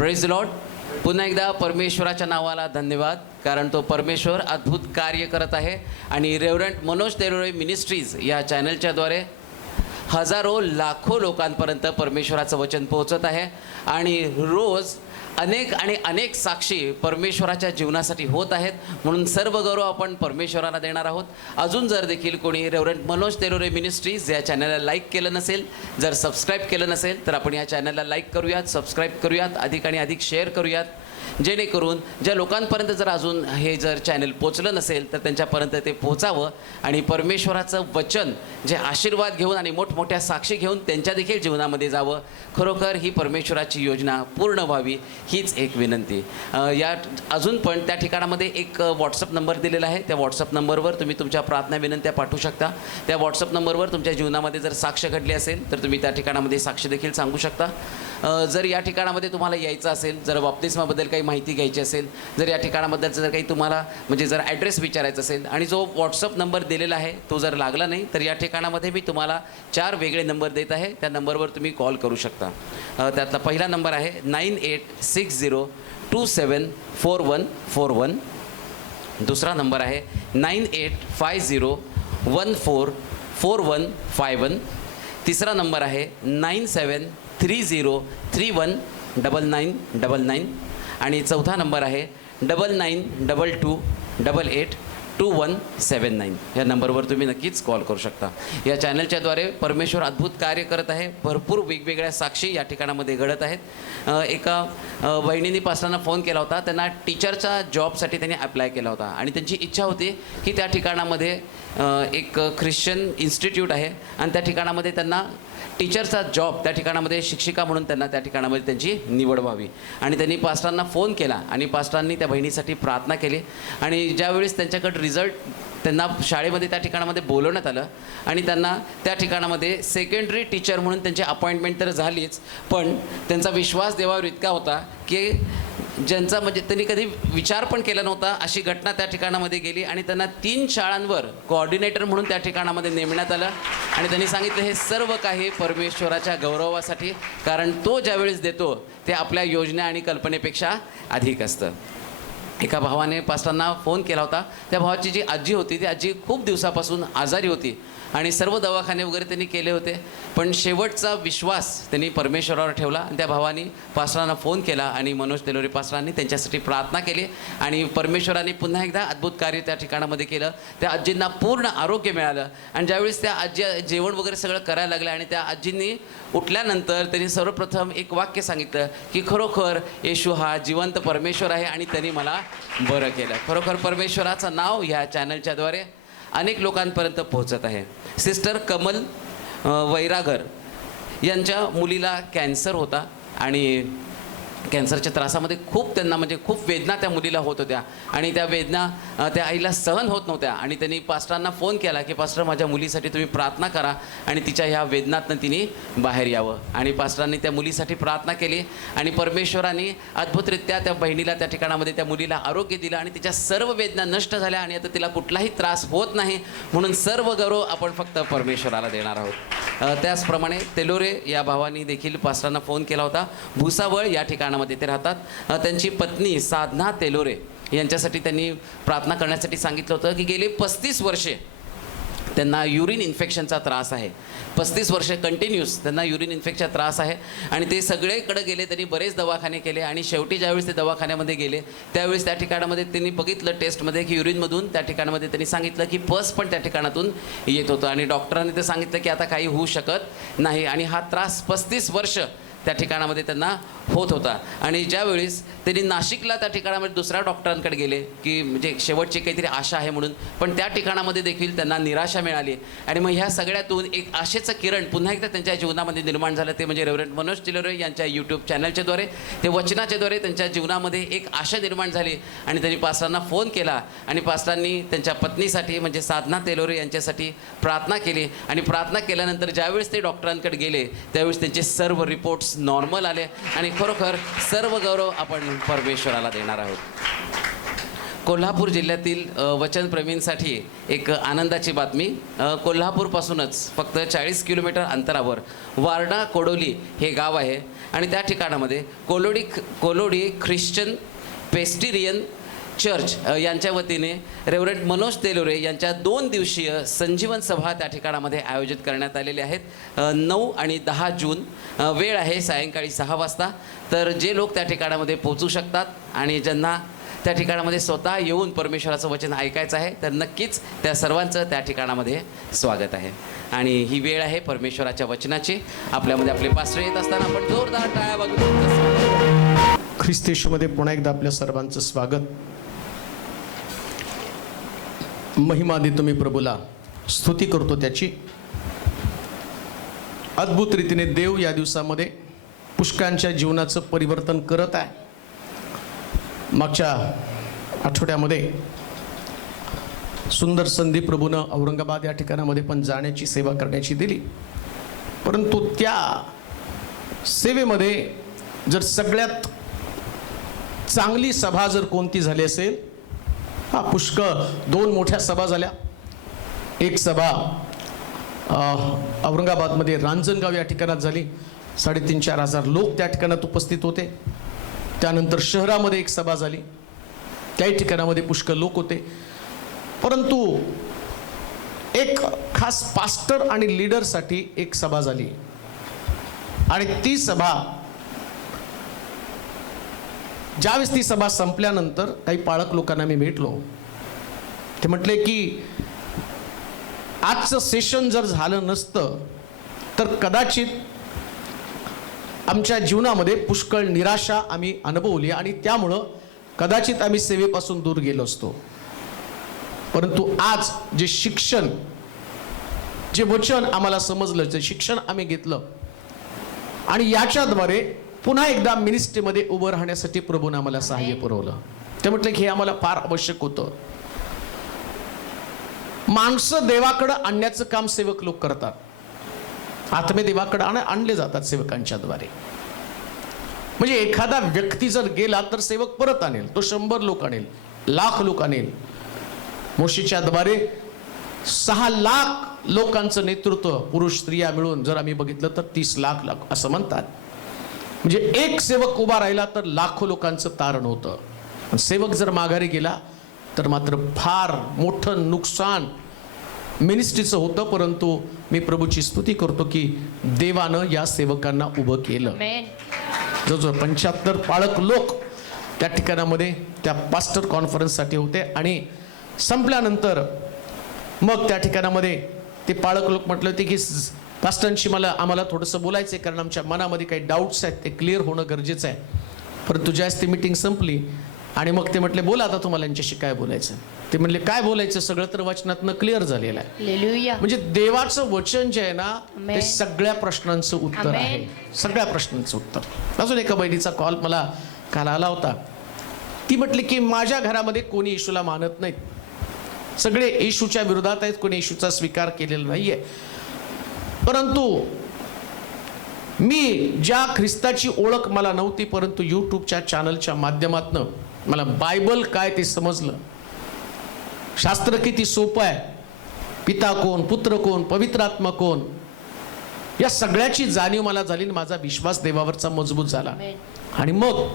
Praise Lord. पुन्हा एकदा परमेश्वराच्या नावाला धन्यवाद, कारण तो परमेश्वर अद्भुत कार्य करत आहे आणि रेव्हरंट मनोज तेलोरे मिनिस्ट्रीज या चॅनलच्याद्वारे हजारो लाखो लोकांपर्यंत परमेश्वराचं वचन पोहोचत आहे आणि रोज अनेक साक्षी परमेश्वराच्या जीवनासाठी होत आहेत. म्हणून सर्व गौरव आपण परमेश्वराला देणार आहोत. अजून जर देखील कोणी रेव्हरंट मनोज तेलोरे मिनिस्ट्रीज या चॅनलला लाईक केलं नसेल, जर सबस्क्राईब केलं नसेल, तर आपण या चॅनलला लाईक करूयात, सबस्क्राईब करूयात, अधिक आणि अधिक शेअर करूयात, जेणेकरून ज्या लोकांपर्यंत जर अजून हे जर चॅनल पोचलं नसेल तर त्यांच्यापर्यंत ते पोचावं आणि परमेश्वराचं वचन जे आशीर्वाद घेऊन आणि मोठमोठ्या साक्षी घेऊन त्यांच्या देखील जीवनामध्ये जावं. खरोखर ही परमेश्वराची योजना पूर्ण व्हावी हीच एक विनंती. या अजून पण त्या ठिकाणामध्ये एक व्हॉट्सअप नंबर दिलेला आहे. त्या व्हॉट्सअप नंबरवर तुम्ही तुमच्या प्रार्थना विनंत्या पाठवू शकता. त्या व्हॉट्सअप नंबरवर तुमच्या जीवनामध्ये जर साक्ष घडली असेल तर तुम्ही त्या ठिकाणामध्ये साक्ष देखील सांगू शकता. जर या ठिकाणामध्ये तुम्हाला यायचं असेल, जर बाप्तिस्माबद्दल काही माहिती घ्यायची असेल, जर या ठिकाणाबद्दलचं जर काही तुम्हाला म्हणजे जर ॲड्रेस विचारायचा असेल आणि जो व्हॉट्सअप नंबर दिलेला आहे तो जर लागला नाही तर या ठिकाणामध्ये मी तुम्हाला 4 वेगळे नंबर देत आहे. त्या नंबरवर तुम्ही कॉल करू शकता. त्यातला पहिला नंबर आहे 9860274141. दुसरा नंबर आहे 9850144151. तिसरा नंबर आहे 9730319999 आणि चौथा नंबर आहे 9922882179. या नंबरवर तुम्ही नक्कीच कॉल करू शकता. या चॅनलच्याद्वारे परमेश्वर अद्भुत कार्य करत आहे. भरपूर वेगवेगळ्या साक्षी या ठिकाणामध्ये घडत आहेत. एका बहिणींनी पास्टरांना फोन केला होता. त्यांना टीचरचा जॉबसाठी त्यांनी अप्लाय केला होता आणि त्यांची इच्छा होती की त्या ठिकाणामध्ये एक ख्रिश्चन इन्स्टिट्यूट आहे आणि त्या ठिकाणामध्ये त्यांना टीचरचा जॉब, त्या ठिकाणामध्ये शिक्षिका म्हणून त्यांना त्या ठिकाणामध्ये त्यांची निवड व्हावी. आणि त्यांनी पास्टरांना फोन केला आणि पास्टरांनी त्या बहिणीसाठी प्रार्थना केली आणि ज्यावेळेस त्यांच्याकडे रिझल्ट त्यांना शाळेमध्ये त्या ठिकाणामध्ये बोलवण्यात आलं आणि त्यांना त्या ठिकाणामध्ये सेकंडरी टीचर म्हणून त्यांची अपॉइंटमेंट तर झालीच, पण त्यांचा विश्वास देवावर इतका होता की ज्यांचा म्हणजे त्यांनी कधी विचार पण केला नव्हता अशी घटना त्या ठिकाणामध्ये गेली आणि त्यांना 3 शाळांवर कोऑर्डिनेटर म्हणून त्या ठिकाणामध्ये नेमण्यात आलं आणि त्यांनी सांगितलं हे सर्व काही परमेश्वराच्या गौरवासाठी, कारण तो ज्यावेळेस देतो ते आपल्या योजना आणि कल्पनेपेक्षा अधिक असतं. एका भावाने पास्टरांना फोन केला होता. त्या भावाची जी आजी होती ती आजी खूप दिवसापासून आजारी होती आणि सर्व दवाखाने वगैरे त्यांनी केले होते, पण शेवटचा विश्वास त्यांनी परमेश्वरावर ठेवला आणि त्या भावानी पास्टरांना फोन केला आणि मनोज तेलोरे पास्टरांनी त्यांच्यासाठी प्रार्थना केली आणि परमेश्वराने पुन्हा एकदा अद्भुत कार्य त्या ठिकाणामध्ये केलं. त्या आजींना पूर्ण आरोग्य मिळालं आणि ज्यावेळेस त्या आजी जेवण वगैरे सगळं करायला लागलं आणि त्या आजींनी उठल्यानंतर त्यांनी सर्वप्रथम एक वाक्य सांगितलं की खरोखर येशू हा जिवंत परमेश्वर आहे आणि त्यांनी मला बरं केलं. खरोखर परमेश्वराचं नाव ह्या चॅनलच्याद्वारे अनेक लोकांपर्यंत पोहोचत आहे. सिस्टर कमल वैरागर यांच्या मुलीला कॅन्सर होता आणि कॅन्सरच्या त्रासामध्ये खूप त्यांना म्हणजे खूप वेदना त्या मुलीला होत होत्या आणि त्या वेदना त्या आईला सहन होत नव्हत्या आणि त्यांनी पास्टरांना फोन केला की पास्टर माझ्या मुलीसाठी तुम्ही प्रार्थना करा आणि तिच्या ह्या वेदनातनं तिने बाहेर यावं. आणि पास्टरांनी त्या मुलीसाठी प्रार्थना केली आणि परमेश्वराने अद्भुतरित्या त्या बहिणीला त्या ठिकाणामध्ये त्या मुलीला आरोग्य दिलं आणि तिच्या सर्व वेदना नष्ट झाल्या आणि आता तिला कुठलाही त्रास होत नाही. म्हणून सर्व गौरव आपण फक्त परमेश्वराला देणार आहोत. त्याचप्रमाणे तेलोरे या भावानी देखील पास्टरांना फोन केला होता. भुसावळ या ठिकाणामध्ये ते राहतात. त्यांची पत्नी साधना तेलोरे यांच्यासाठी त्यांनी प्रार्थना करण्यासाठी सांगितलं होतं की गेले 35 वर्षे त्यांना युरिन इन्फेक्शनचा त्रास आहे. 35 वर्षे कंटिन्यूस त्यांना युरिन इन्फेक्शनचा त्रास आहे आणि ते सगळीकडे गेले, त्यांनी बरेच दवाखाने केले आणि शेवटी ज्यावेळेस ते दवाखान्यामध्ये गेले त्यावेळेस त्या ठिकाणामध्ये त्यांनी बघितलं टेस्टमध्ये की युरिनमधून त्या ठिकाणामध्ये त्यांनी सांगितलं की पस पण त्या ठिकाणातून येत होतं आणि डॉक्टरांनी ते सांगितलं की आता काही होऊ शकत नाही आणि हा त्रास 35 वर्ष त्या ठिकाणामध्ये त्यांना होत होता. आणि ज्यावेळेस त्यांनी नाशिकला त्या ठिकाणामध्ये दुसऱ्या डॉक्टरांकडे गेले की म्हणजे शेवटची काहीतरी आशा आहे म्हणून, पण त्या ठिकाणामध्ये देखील त्यांना निराशा मिळाली आणि मग ह्या सगळ्यातून एक आशेचं किरण पुन्हा एकदा त्यांच्या जीवनामध्ये निर्माण झालं. ते म्हणजे रेव्हरंट मनोज तेलोरे यांच्या यूट्यूब चॅनलच्याद्वारे, ते वचनाच्याद्वारे त्यांच्या जीवनामध्ये एक आशा निर्माण झाली आणि त्यांनी पास्टरांना फोन केला आणि पास्टरांनी त्यांच्या पत्नीसाठी म्हणजे साधना तेलोरे यांच्यासाठी प्रार्थना केली आणि प्रार्थना केल्यानंतर ज्यावेळेस ते डॉक्टरांकडे गेले त्यावेळेस त्यांचे सर्व रिपोर्ट्स नॉर्मल आले आणि खरोखर सर्व गौरव आपण परमेश्वराला देणार आहोत. कोल्हापूर जिल्ह्यातील वचनप्रेमींसाठी एक आनंदाची बातमी. कोल्हापूरपासूनच फक्त 40 किलोमीटर अंतरावर वारणा कोडोली हे गाव आहे आणि त्या ठिकाणामध्ये कोलोडी ख्रिश्चन पेस्टिरियन चर्च यांच्या वतीने रेव्हरंड मनोज तेलोरे यांच्या 2 दिवसीय संजीवन सभा त्या ठिकाणामध्ये आयोजित करण्यात आलेली आहेत. 9 आणि 10 जून वेळ आहे सायंकाळी 6 वाजता. तर जे लोक त्या ठिकाणामध्ये पोहोचू शकतात आणि ज्यांना त्या ठिकाणामध्ये स्वतः येऊन परमेश्वराचं वचन ऐकायचं आहे तर नक्कीच त्या सर्वांचं त्या ठिकाणामध्ये स्वागत आहे. आणि ही वेळ आहे परमेश्वराच्या वचनाची. आपल्यामध्ये आपले पास्टर येत असताना आपण जोरदार टाळ्या वाजवून ख्रिस्त येशूमध्ये पुन्हा एकदा आपल्या सर्वांचं स्वागत. महिमा देतो मी प्रभूला, स्तुती करतो त्याची. अद्भुत रीतीने देव या दिवसामध्ये पुष्कळांच्या जीवनाचं परिवर्तन करत आहे. मागच्या आठवड्यामध्ये सुंदर संधी प्रभूनं औरंगाबाद या ठिकाणामध्ये पण जाण्याची सेवा करण्याची दिली. परंतु त्या सेवेमध्ये जर सगळ्यात चांगली सभा जर कोणती झाली असेल, पुष्कळ 2 मोठ्या सभा झाल्या. एक सभा औरंगाबादमध्ये रांजणगाव या ठिकाणात झाली. 3,500-4,000 हजार लोक त्या ठिकाणात उपस्थित होते. त्यानंतर शहरामध्ये एक सभा झाली, त्याही ठिकाणामध्ये पुष्कळ लोक होते. परंतु एक खास पास्टर आणि लीडरसाठी एक सभा झाली आणि ती सभा ज्यावेळेस ती सभा संपल्यानंतर काही पाळक लोकांना मी भेटलो. ते म्हटले की आजचं सेशन जर झालं नसतं तर कदाचित आमच्या जीवनामध्ये पुष्कळ निराशा आम्ही अनुभवली आणि त्यामुळं कदाचित आम्ही सेवेपासून दूर गेलो असतो. परंतु आज जे शिक्षण, जे वचन आम्हाला समजलं, जे शिक्षण आम्ही घेतलं आणि याच्याद्वारे पुन्हा एकदा मिनिस्ट्रीमध्ये उभं राहण्यासाठी प्रभूने आम्हाला सहाय्य पुरवलं. ते म्हटलं की हे आम्हाला फार आवश्यक होतं. माणसं देवाकडं आणण्याचं काम सेवक लोक करतात. आत्मे देवाकडे आणले जातात सेवकांच्या द्वारे. म्हणजे एखादा व्यक्ती जर गेला तर सेवक परत आणेल. तो 100 लोक आणेल, 1,00,000 लोक आणेल. मोशेच्या द्वारे 6 लाख लोकांचं नेतृत्व पुरुष स्त्रिया मिळून जर आम्ही बघितलं तर 30 लाख असं म्हणतात. म्हणजे एक सेवक उभा राहिला तर लाखो लोकांचं तारण होतं. सेवक जर माघारी गेला तर मात्र फार मोठं नुकसान मिनिस्ट्रीचं होतं. परंतु मी प्रभूची स्तुती करतो की देवानं या सेवकांना उभं केलं. जवळजवळ 75 पाळक लोक त्या ठिकाणामध्ये त्या पास्टर कॉन्फरन्ससाठी होते आणि संपल्यानंतर मग त्या ठिकाणामध्ये ते पाळक लोक म्हटले होते की पास्टरांशी आम्हाला थोडंसं बोलायचं आहे, कारण आमच्या मनामध्ये काही डाऊट्स आहेत, ते क्लिअर होणं गरजेचं आहे. परंतु ज्यावेळेस ती मीटिंग संपली आणि मग ते म्हटले बोला आता तुम्हाला यांच्याशी काय बोलायचं. ते म्हणले काय बोलायचं, सगळं तर वचनातनं क्लिअर झालेलं आहे. म्हणजे देवाचं वचन जे आहे ना ते सगळ्या प्रश्नांचं उत्तर आहे, सगळ्या प्रश्नांचं उत्तर. अजून एका बहिणीचा कॉल मला काल आला होता. ती म्हटली की माझ्या घरामध्ये कोणी येशूला मानत नाहीत, सगळे येशूच्या विरोधात आहेत, कोणी येशूचा स्वीकार केलेला नाहीये. परंतु मी ज्या ख्रिस्ताची ओळख मला नव्हती, परंतु यूट्यूबच्या चॅनलच्या माध्यमातून मला बायबल काय ते समजलं. शास्त्र किती सोपं आहे, पिता कोण, पुत्र कोण, पवित्र आत्मा कोण, या सगळ्याची जाणीव मला झाली आणि माझा विश्वास देवावरचा मजबूत झाला. आणि मग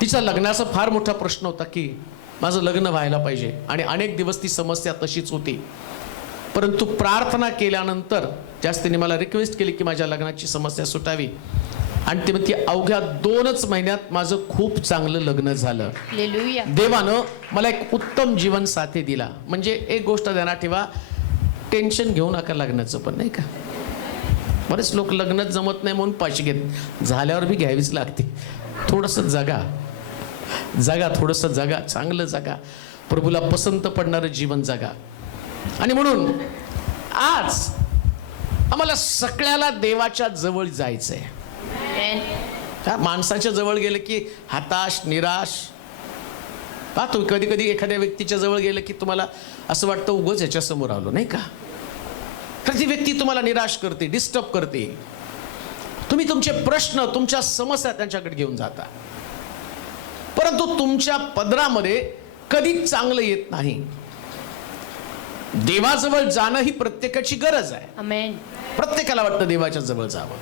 तिचा लग्नाचा फार मोठा प्रश्न होता की माझं लग्न व्हायला पाहिजे आणि अनेक दिवस ती समस्या तशीच होती. परंतु प्रार्थना केल्यानंतर जास्तीने मला रिक्वेस्ट केली की माझ्या लग्नाची समस्या सुटावी आणि ते म्हणते अवघ्या 2च महिन्यात माझं खूप चांगलं लग्न झालं. देवानं मला एक उत्तम जीवन साथी दिला. म्हणजे एक गोष्ट ध्यानात ठेवा, टेन्शन घेऊ नका लग्नाचं पण, नाही का. बरेच लोक लग्नात जमत नाही म्हणून पाशी घेत, झाल्यावर बी घ्यावीच लागते. थोडंसं जगा, थोडंसं जगा, चांगलं जगा, प्रभूला पसंत पडणारं जीवन जगा. आणि म्हणून आज आम्हाला सगळ्याला देवाच्या जवळ जायचंय. माणसाच्या जवळ गेलं की हताश, निराश. तुम्ही कधी कधी एखाद्या व्यक्तीच्या जवळ गेलं की तुम्हाला असं वाटतं उगाच याच्या समोर आलो, नाही का. तर ती व्यक्ती तुम्हाला निराश करते, डिस्टर्ब करते. तुम्ही तुमचे प्रश्न, तुमच्या समस्या त्यांच्याकडे घेऊन जाता. परंतु तुमच्या पदरामध्ये कधीच चांगलं येत नाही. देवाजवळ जाणं ही प्रत्येकाची गरज आहे. आमेन. प्रत्येकाला वाटतं देवाच्या जवळ जावं.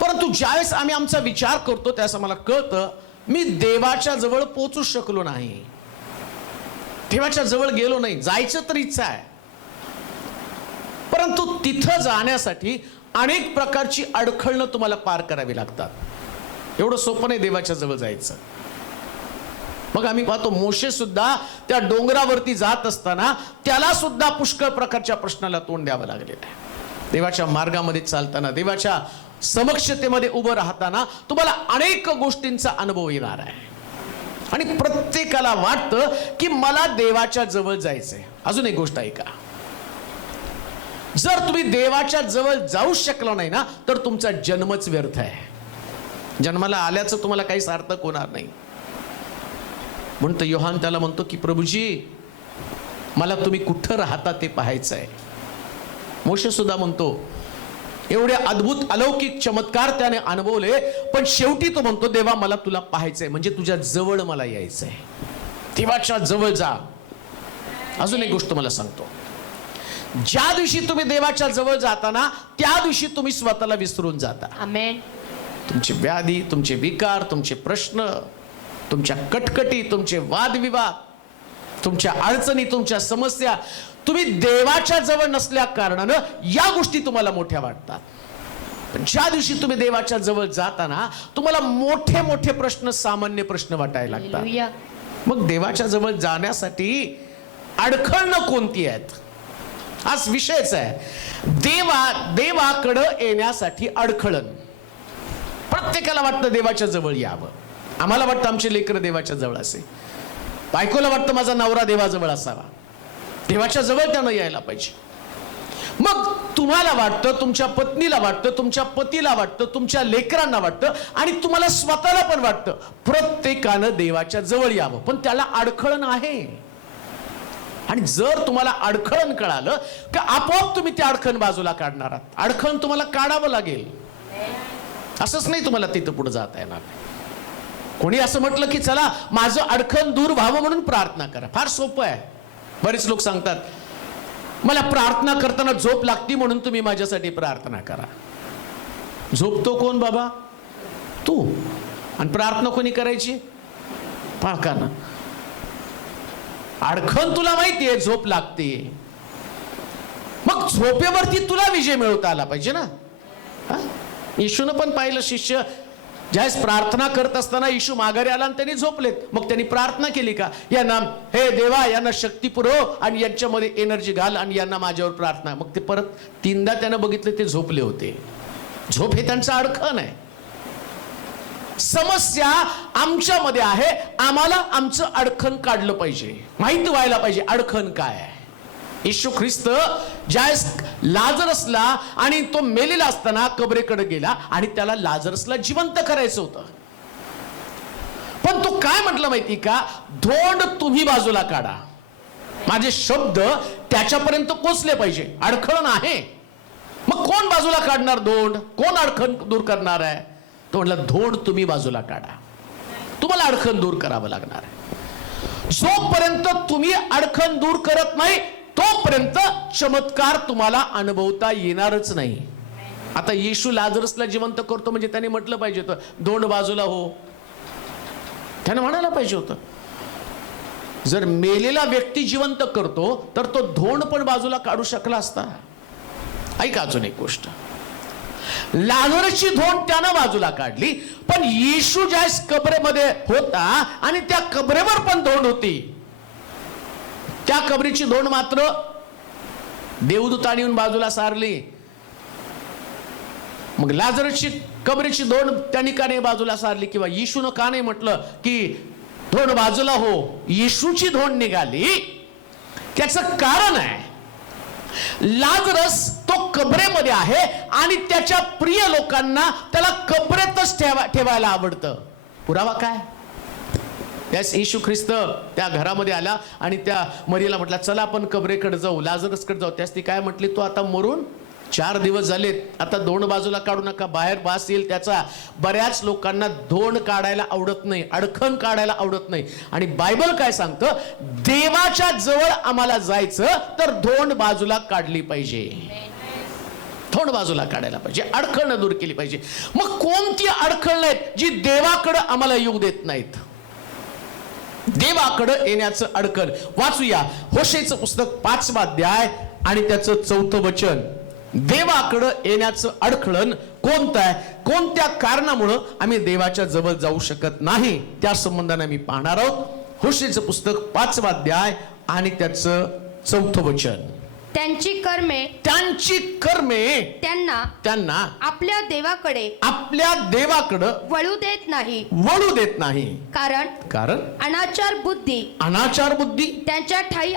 परंतु ज्यावेळेस आम्ही आमचा विचार करतो त्यावेळेस आम्हाला कळतं मी देवाच्या जवळ पोहोचू शकलो नाही, देवाच्या जवळ गेलो नाही. जायचं तर इच्छा आहे, परंतु तिथं जाण्यासाठी अनेक प्रकारची अडखळणं तुम्हाला पार करावी लागतात. एवढं सोपं नाही देवाच्या जवळ जायचं. मग आम्ही पाहतो मोशे सुद्धा त्या डोंगरावरती जात असताना त्याला सुद्धा पुष्कळ प्रकारच्या प्रश्नाला तोंड द्यावं लागलेलं आहे. देवाच्या मार्गामध्ये चालताना, देवाच्या समक्षतेमध्ये उभं राहताना तुम्हाला अनेक गोष्टींचा अनुभव येणार आहे. आणि प्रत्येकाला वाटतं की मला देवाच्या जवळ जायचंय. अजून एक गोष्ट ऐका, जर तुम्ही देवाच्या जवळ जाऊ शकला नाही ना तर तुमचा जन्मच व्यर्थ आहे. जन्माला आल्याचं तुम्हाला काही सार्थक होणार नाही. म्हणतो योहान त्याला म्हणतो की प्रभूजी मला तुम्ही कुठं राहता ते पाहायचं आहे. मोशे सुद्धा म्हणतो एवढे अद्भुत अलौकिक चमत्कार त्याने अनुभवले, पण शेवटी तो म्हणतो देवा मला तुला पाहायचंय, म्हणजे तुझ्या जवळ मला यायचंय. देवाच्या जवळ जा. अजून एक गोष्ट मला सांगतो, ज्या दिवशी तुम्ही देवाच्या जवळ जाताना त्या दिवशी तुम्ही स्वतःला विसरून जाता. आमेन. तुमची व्याधी, तुमचे विकार, तुमचे प्रश्न, तुमच्या कटकटी, तुमचे वादविवाद, तुमच्या अडचणी, तुमच्या समस्या, तुम्ही देवाच्या जवळ नसल्या कारणानं या गोष्टी तुम्हाला मोठ्या वाटतात. पण ज्या दिवशी तुम्ही देवाच्या जवळ जाताना तुम्हाला मोठे मोठे प्रश्न सामान्य प्रश्न वाटायला लागतात. हालेलुया. मग देवाच्या जवळ जाण्यासाठी अडखळणं कोणती आहेत, हाच विषयच आहे. देवाकडं येण्यासाठी अडखळण. प्रत्येकाला वाटतं देवाच्या जवळ यावं. आम्हाला वाटतं आमचे लेकरं देवाच्या जवळ असे, बायकोला वाटतं माझा नवरा देवाजवळ असावा, देवाच्या जवळ त्यानं यायला पाहिजे. मग तुम्हाला वाटतं, तुमच्या पत्नीला वाटतं, तुमच्या पतीला वाटतं, तुमच्या लेकरांना वाटतं आणि तुम्हाला स्वतःला पण वाटतं प्रत्येकानं देवाच्या जवळ यावं, पण त्याला अडखळण आहे. आणि जर तुम्हाला अडखळण कळालं की आपोआप तुम्ही त्या अडखण बाजूला काढणार आहात. अडखण तुम्हाला काढावं लागेल, असंच नाही तुम्हाला तिथं पुढे जाता येणार. कोणी असं म्हटलं की चला माझं अडखण दूर व्हावं म्हणून प्रार्थना करा, फार सोपं आहे. बरेच लोक सांगतात मला प्रार्थना करताना झोप लागती म्हणून तुम्ही माझ्यासाठी प्रार्थना करा. झोपतो कोण बाबा? तू. आणि प्रार्थना कोणी करायची? पाळकानं. अडखण तुला माहितीये झोप लागते, मग झोपेवरती तुला विजय मिळवता आला पाहिजे ना. येशूनं पण पाहिलं, शिष्य ज्यावेळेस प्रार्थना करत असताना येशू माघारी आला आणि त्यांनी झोपलेत. मग त्यांनी प्रार्थना केली का? यांना हे देवा यांना शक्ती पुरव आणि यांच्यामध्ये एनर्जी घाल आणि यांना माझ्यावर प्रार्थना. मग ते परत 3दा त्यानं बघितले ते झोपले होते. झोप हे त्यांचं अडखण आहे. समस्या आमच्यामध्ये आहे, आम्हाला आमचं अडखण काढलं पाहिजे, माहिती व्हायला पाहिजे अडखण काय आहे. येशू ख्रिस्त ज्यावेळेस लाजरसला आणि तो मेलेला असताना कबरेकडे गेला आणि त्याला लाजरसला जिवंत करायचं होतं, पण तो काय म्हटलं माहिती का? धोंड तुम्ही बाजूला काढा, माझे शब्द त्याच्यापर्यंत पोचले पाहिजे. अडखळण आहे, मग कोण बाजूला काढणार धोंड? कोण अडखण दूर करणार आहे? तो म्हटलं धोंड तुम्ही बाजूला काढा, तुम्हाला अडखण दूर करावं लागणार आहे. जोपर्यंत तुम्ही अडखण दूर करत नाही तोपर्यंत चमत्कार तुम्हाला अनुभवता येणारच नाही. आता येशू लाजरसला जिवंत करतो म्हणजे त्याने म्हटलं पाहिजे होतं धोंड बाजूला हो, त्याने म्हणायला पाहिजे होतं. जर मेलेला व्यक्ती जिवंत करतो तर तो धोंड पण बाजूला काढू शकला असता. ऐका अजून एक गोष्ट, लाजरसची धोंड त्यानं बाजूला काढली, पण येशू ज्यावेळेस कबरेमध्ये होता आणि त्या कबरेवर पण धोंड होती, त्या कबरीची धोंड मात्र देवदूतांनी येऊन बाजूला सारली. मग लाजरसची कबरीची धोंड त्यांनी का नाही बाजूला सारली? किंवा येशूनं का नाही म्हटलं की धोंड बाजूला हो? येशूची धोंड निघाली, त्याचं कारण आहे लाजरस तो कबरेमध्ये आहे आणि त्याच्या प्रिय लोकांना त्याला कबरेतच ठेवायला आवडतं. पुरावा काय? त्यास येशू ख्रिस्त त्या घरामध्ये आला आणि त्या मरीला म्हटला चला आपण कबरेकडे जाऊ, लाजरसकडे जाऊ. त्यास ती काय म्हटली? तो आता मरून 4 दिवस झाले, आता धोंड बाजूला काढू नका, बाहेर वास येईल त्याचा. बऱ्याच लोकांना धोंड काढायला आवडत नाही, अडखण काढायला आवडत नाही. आणि बायबल काय सांगतं, देवाच्या जवळ आम्हाला जायचं तर धोंड बाजूला काढली पाहिजे, धोंड बाजूला काढायला पाहिजे, अडखळ दूर केली पाहिजे. मग कोणती अडखळ नाहीत जी देवाकडे आम्हाला येऊ देत नाहीत? देवाकडे येण्याचं अडखळ वाचूया. होशेचं पुस्तक 5वा अध्याय आणि त्याचं 4थं वचन. देवाकडे येण्याचं अडखळण कोणतं आहे? कोणत्या कारणामुळे आम्ही देवाच्या जवळ जाऊ शकत नाही, त्या संबंधाने आम्ही पाहणार आहोत. होशेचं पुस्तक 5वा अध्याय आणि त्याचं 4थं वचन. त्यांची कर्मे त्यांना आपल्या देवाकडे वळू देत नाही, कारण अनाचार बुद्धी त्यांच्या ठाई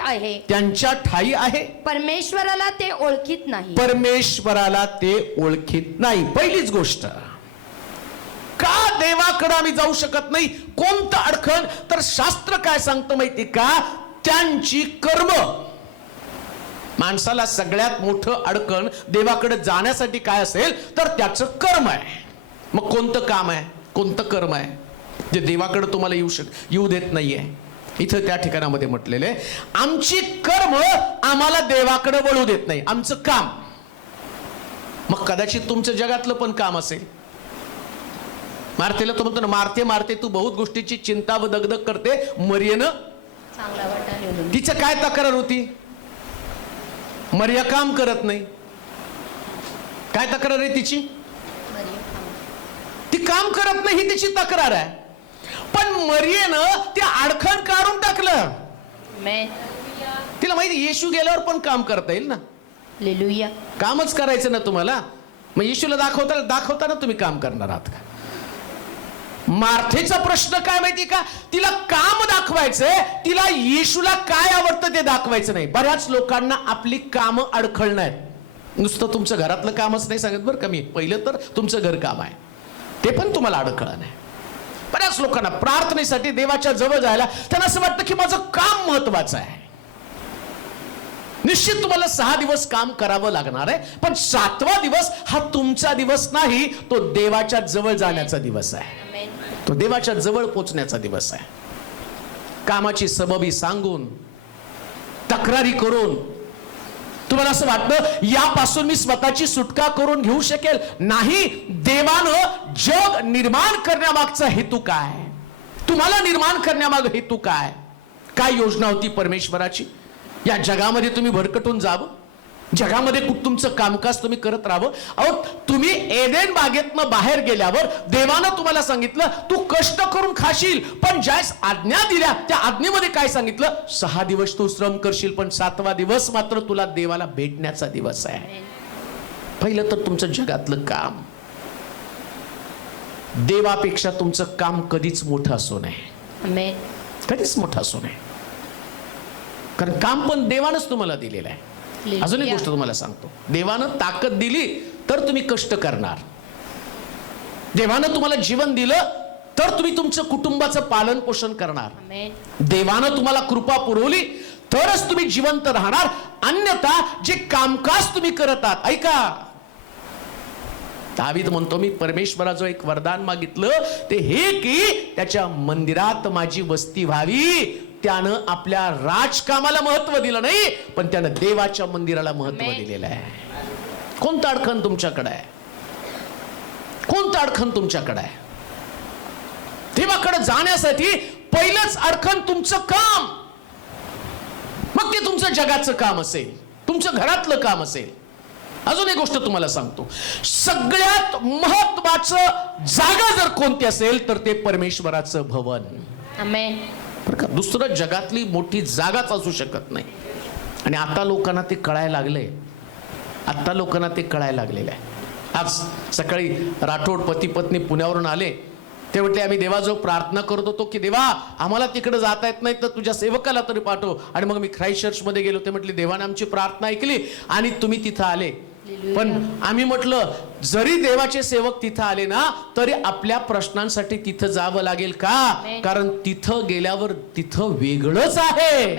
आहे. परमेश्वराला ते ओळखीत नाही. पहिलीच गोष्ट, का देवाकडे आम्ही जाऊ शकत नाही? कोणतं अडखण? तर शास्त्र काय सांगतं माहिती का? त्यांची कर्म. माणसाला सगळ्यात मोठं अडकण देवाकडे जाण्यासाठी काय असेल तर त्याचं कर्म आहे. मग कोणतं काम आहे, कोणतं कर्म आहे जे देवाकडे तुम्हाला येऊ देत नाहीये? इथं त्या ठिकाणामध्ये म्हटलेलं आहे, आमची कर्म आम्हाला देवाकडे वळू देत नाही, आमचं काम. मग कदाचित तुमचं जगातलं पण काम असेल. मारतेला तो म्हणतो ना, मारते मारते तू बहुत गोष्टीची चिंता व दगदग करते, मरियेनं तिचं काय तक्रार होती? मरिया काम करत नाही. काय तक्रार आहे तिची? ती काम करत नाही ही तिची तक्रार आहे. पण मरियेनं ते अडखण काढून टाकलं. तिला माहिती येशू गेल्यावर पण काम करता येईल ना. हालेलुया. कामच करायचं ना तुम्हाला, मग येशूला दाखवताना तुम्ही काम करणार आहात का? मार्थेचा प्रश्न काय माहिती का? तिला काम दाखवायचंय, तिला येशूला काय आवडतं ते दाखवायचं नाही. बऱ्याच लोकांना आपली कामं अडखळणं आहेत. नुसतं तुमचं घरातलं कामच नाही सांगत बरं का मी, पहिलं तर तुमचं घर काम आहे, ते पण तुम्हाला अडखळण आहे. बऱ्याच लोकांना प्रार्थनेसाठी देवाच्या जवळ जायला त्यांना असं वाटतं की माझं काम महत्वाचं आहे. निश्चित तुम्हाला 6 दिवस काम करावं लागणार आहे, पण 7वा दिवस हा तुमचा दिवस नाही, तो देवाच्या जवळ जाण्याचा दिवस आहे, तो देवाच्या जवळ पोचण्याचा दिवस आहे. कामाची सबबी सांगून, तक्रारी करून तुम्हाला असं वाटतं यापासून मी स्वतःची सुटका करून घेऊ शकेल. नाही, देवानं जग निर्माण करण्यामागचा हेतू काय? तुम्हाला निर्माण करण्यामाग हेतू काय? काय योजना होती परमेश्वराची? या जगामध्ये तुम्ही भरकटून जावं, जगामध्ये तुमचं कामकाज तुम्ही करत राहावं. अहो, तुम्ही एदेन बागेतनं बाहेर गेल्यावर देवानं तुम्हाला सांगितलं तू कष्ट करून खाशील, पण ज्यास आज्ञा दिल्या त्या आज्ञेमध्ये काय सांगितलं? 6 दिवस तू श्रम करशील, पण 7वा दिवस मात्र तुला देवाला भेटण्याचा दिवस आहे. पहिलं तर तुमचं जगातलं काम. देवापेक्षा तुमचं काम कधीच मोठं असू नये, कधीच मोठं असू नये. कारण काम पण देवानंच तुम्हाला दिलेलं आहे. अजून एक गोष्ट तुम्हाला सांगतो, देवानं ताकद दिली तर तुम्ही कष्ट करणार. देवानं तुम्हाला जीवन दिलं तर तुम्ही तुमचं कुटुंबाचं पालन पोषण करणार. देवानं तुम्हाला कृपा पुरवली तरच तुम्ही जिवंत राहणार. अन्यथा जे कामकाज तुम्ही करत आहात, ऐका, दावीद म्हणतो मी परमेश्वराचं एक वरदान मागितलं, ते हे की त्याच्या मंदिरात माझी वस्ती व्हावी. त्यानं आपल्या राजकामाला महत्व दिलं नाही, पण त्यानं देवाच्या मंदिराला महत्व दिलेलं आहे. कोणतं अडखण तुमच्याकडे आहे? कोणतं अडखण तुमच्याकडे आहे? देवाकडे जाण्यासाठी पहिलंच अडखण तुमचं काम. मग ते तुमचं जगाचं काम असेल, तुमचं घरातलं काम असेल. अजून एक गोष्ट तुम्हाला सांगतो, सगळ्यात महत्वाचं जागा जर कोणती असेल तर ते परमेश्वराचं भवन. आमेन. बरं का, दुसरं जगातली मोठी जागाच असू शकत नाही. आणि आता लोकांना ते कळायला लागलंय, आता लोकांना ते कळायला लागलेलं आहे. आज सकाळी राठोड पती पत्नी पुण्यावरून आले, ते म्हटले आम्ही देवाजवळ प्रार्थना करत होतो की देवा आम्हाला तिकडे जाता येत नाही तर तुझ्या सेवकाला तरी पाठव. आणि मग मी ख्राईस्ट चर्चमध्ये गेलो, ते म्हटले देवाने आमची प्रार्थना ऐकली आणि तुम्ही तिथं आले. पण आम्ही म्हटलं जरी देवाचे सेवक तिथं आले ना तरी आपल्या प्रश्नांसाठी तिथं जावं लागेल का? कारण तिथं गेल्यावर तिथं वेगळंच आहे.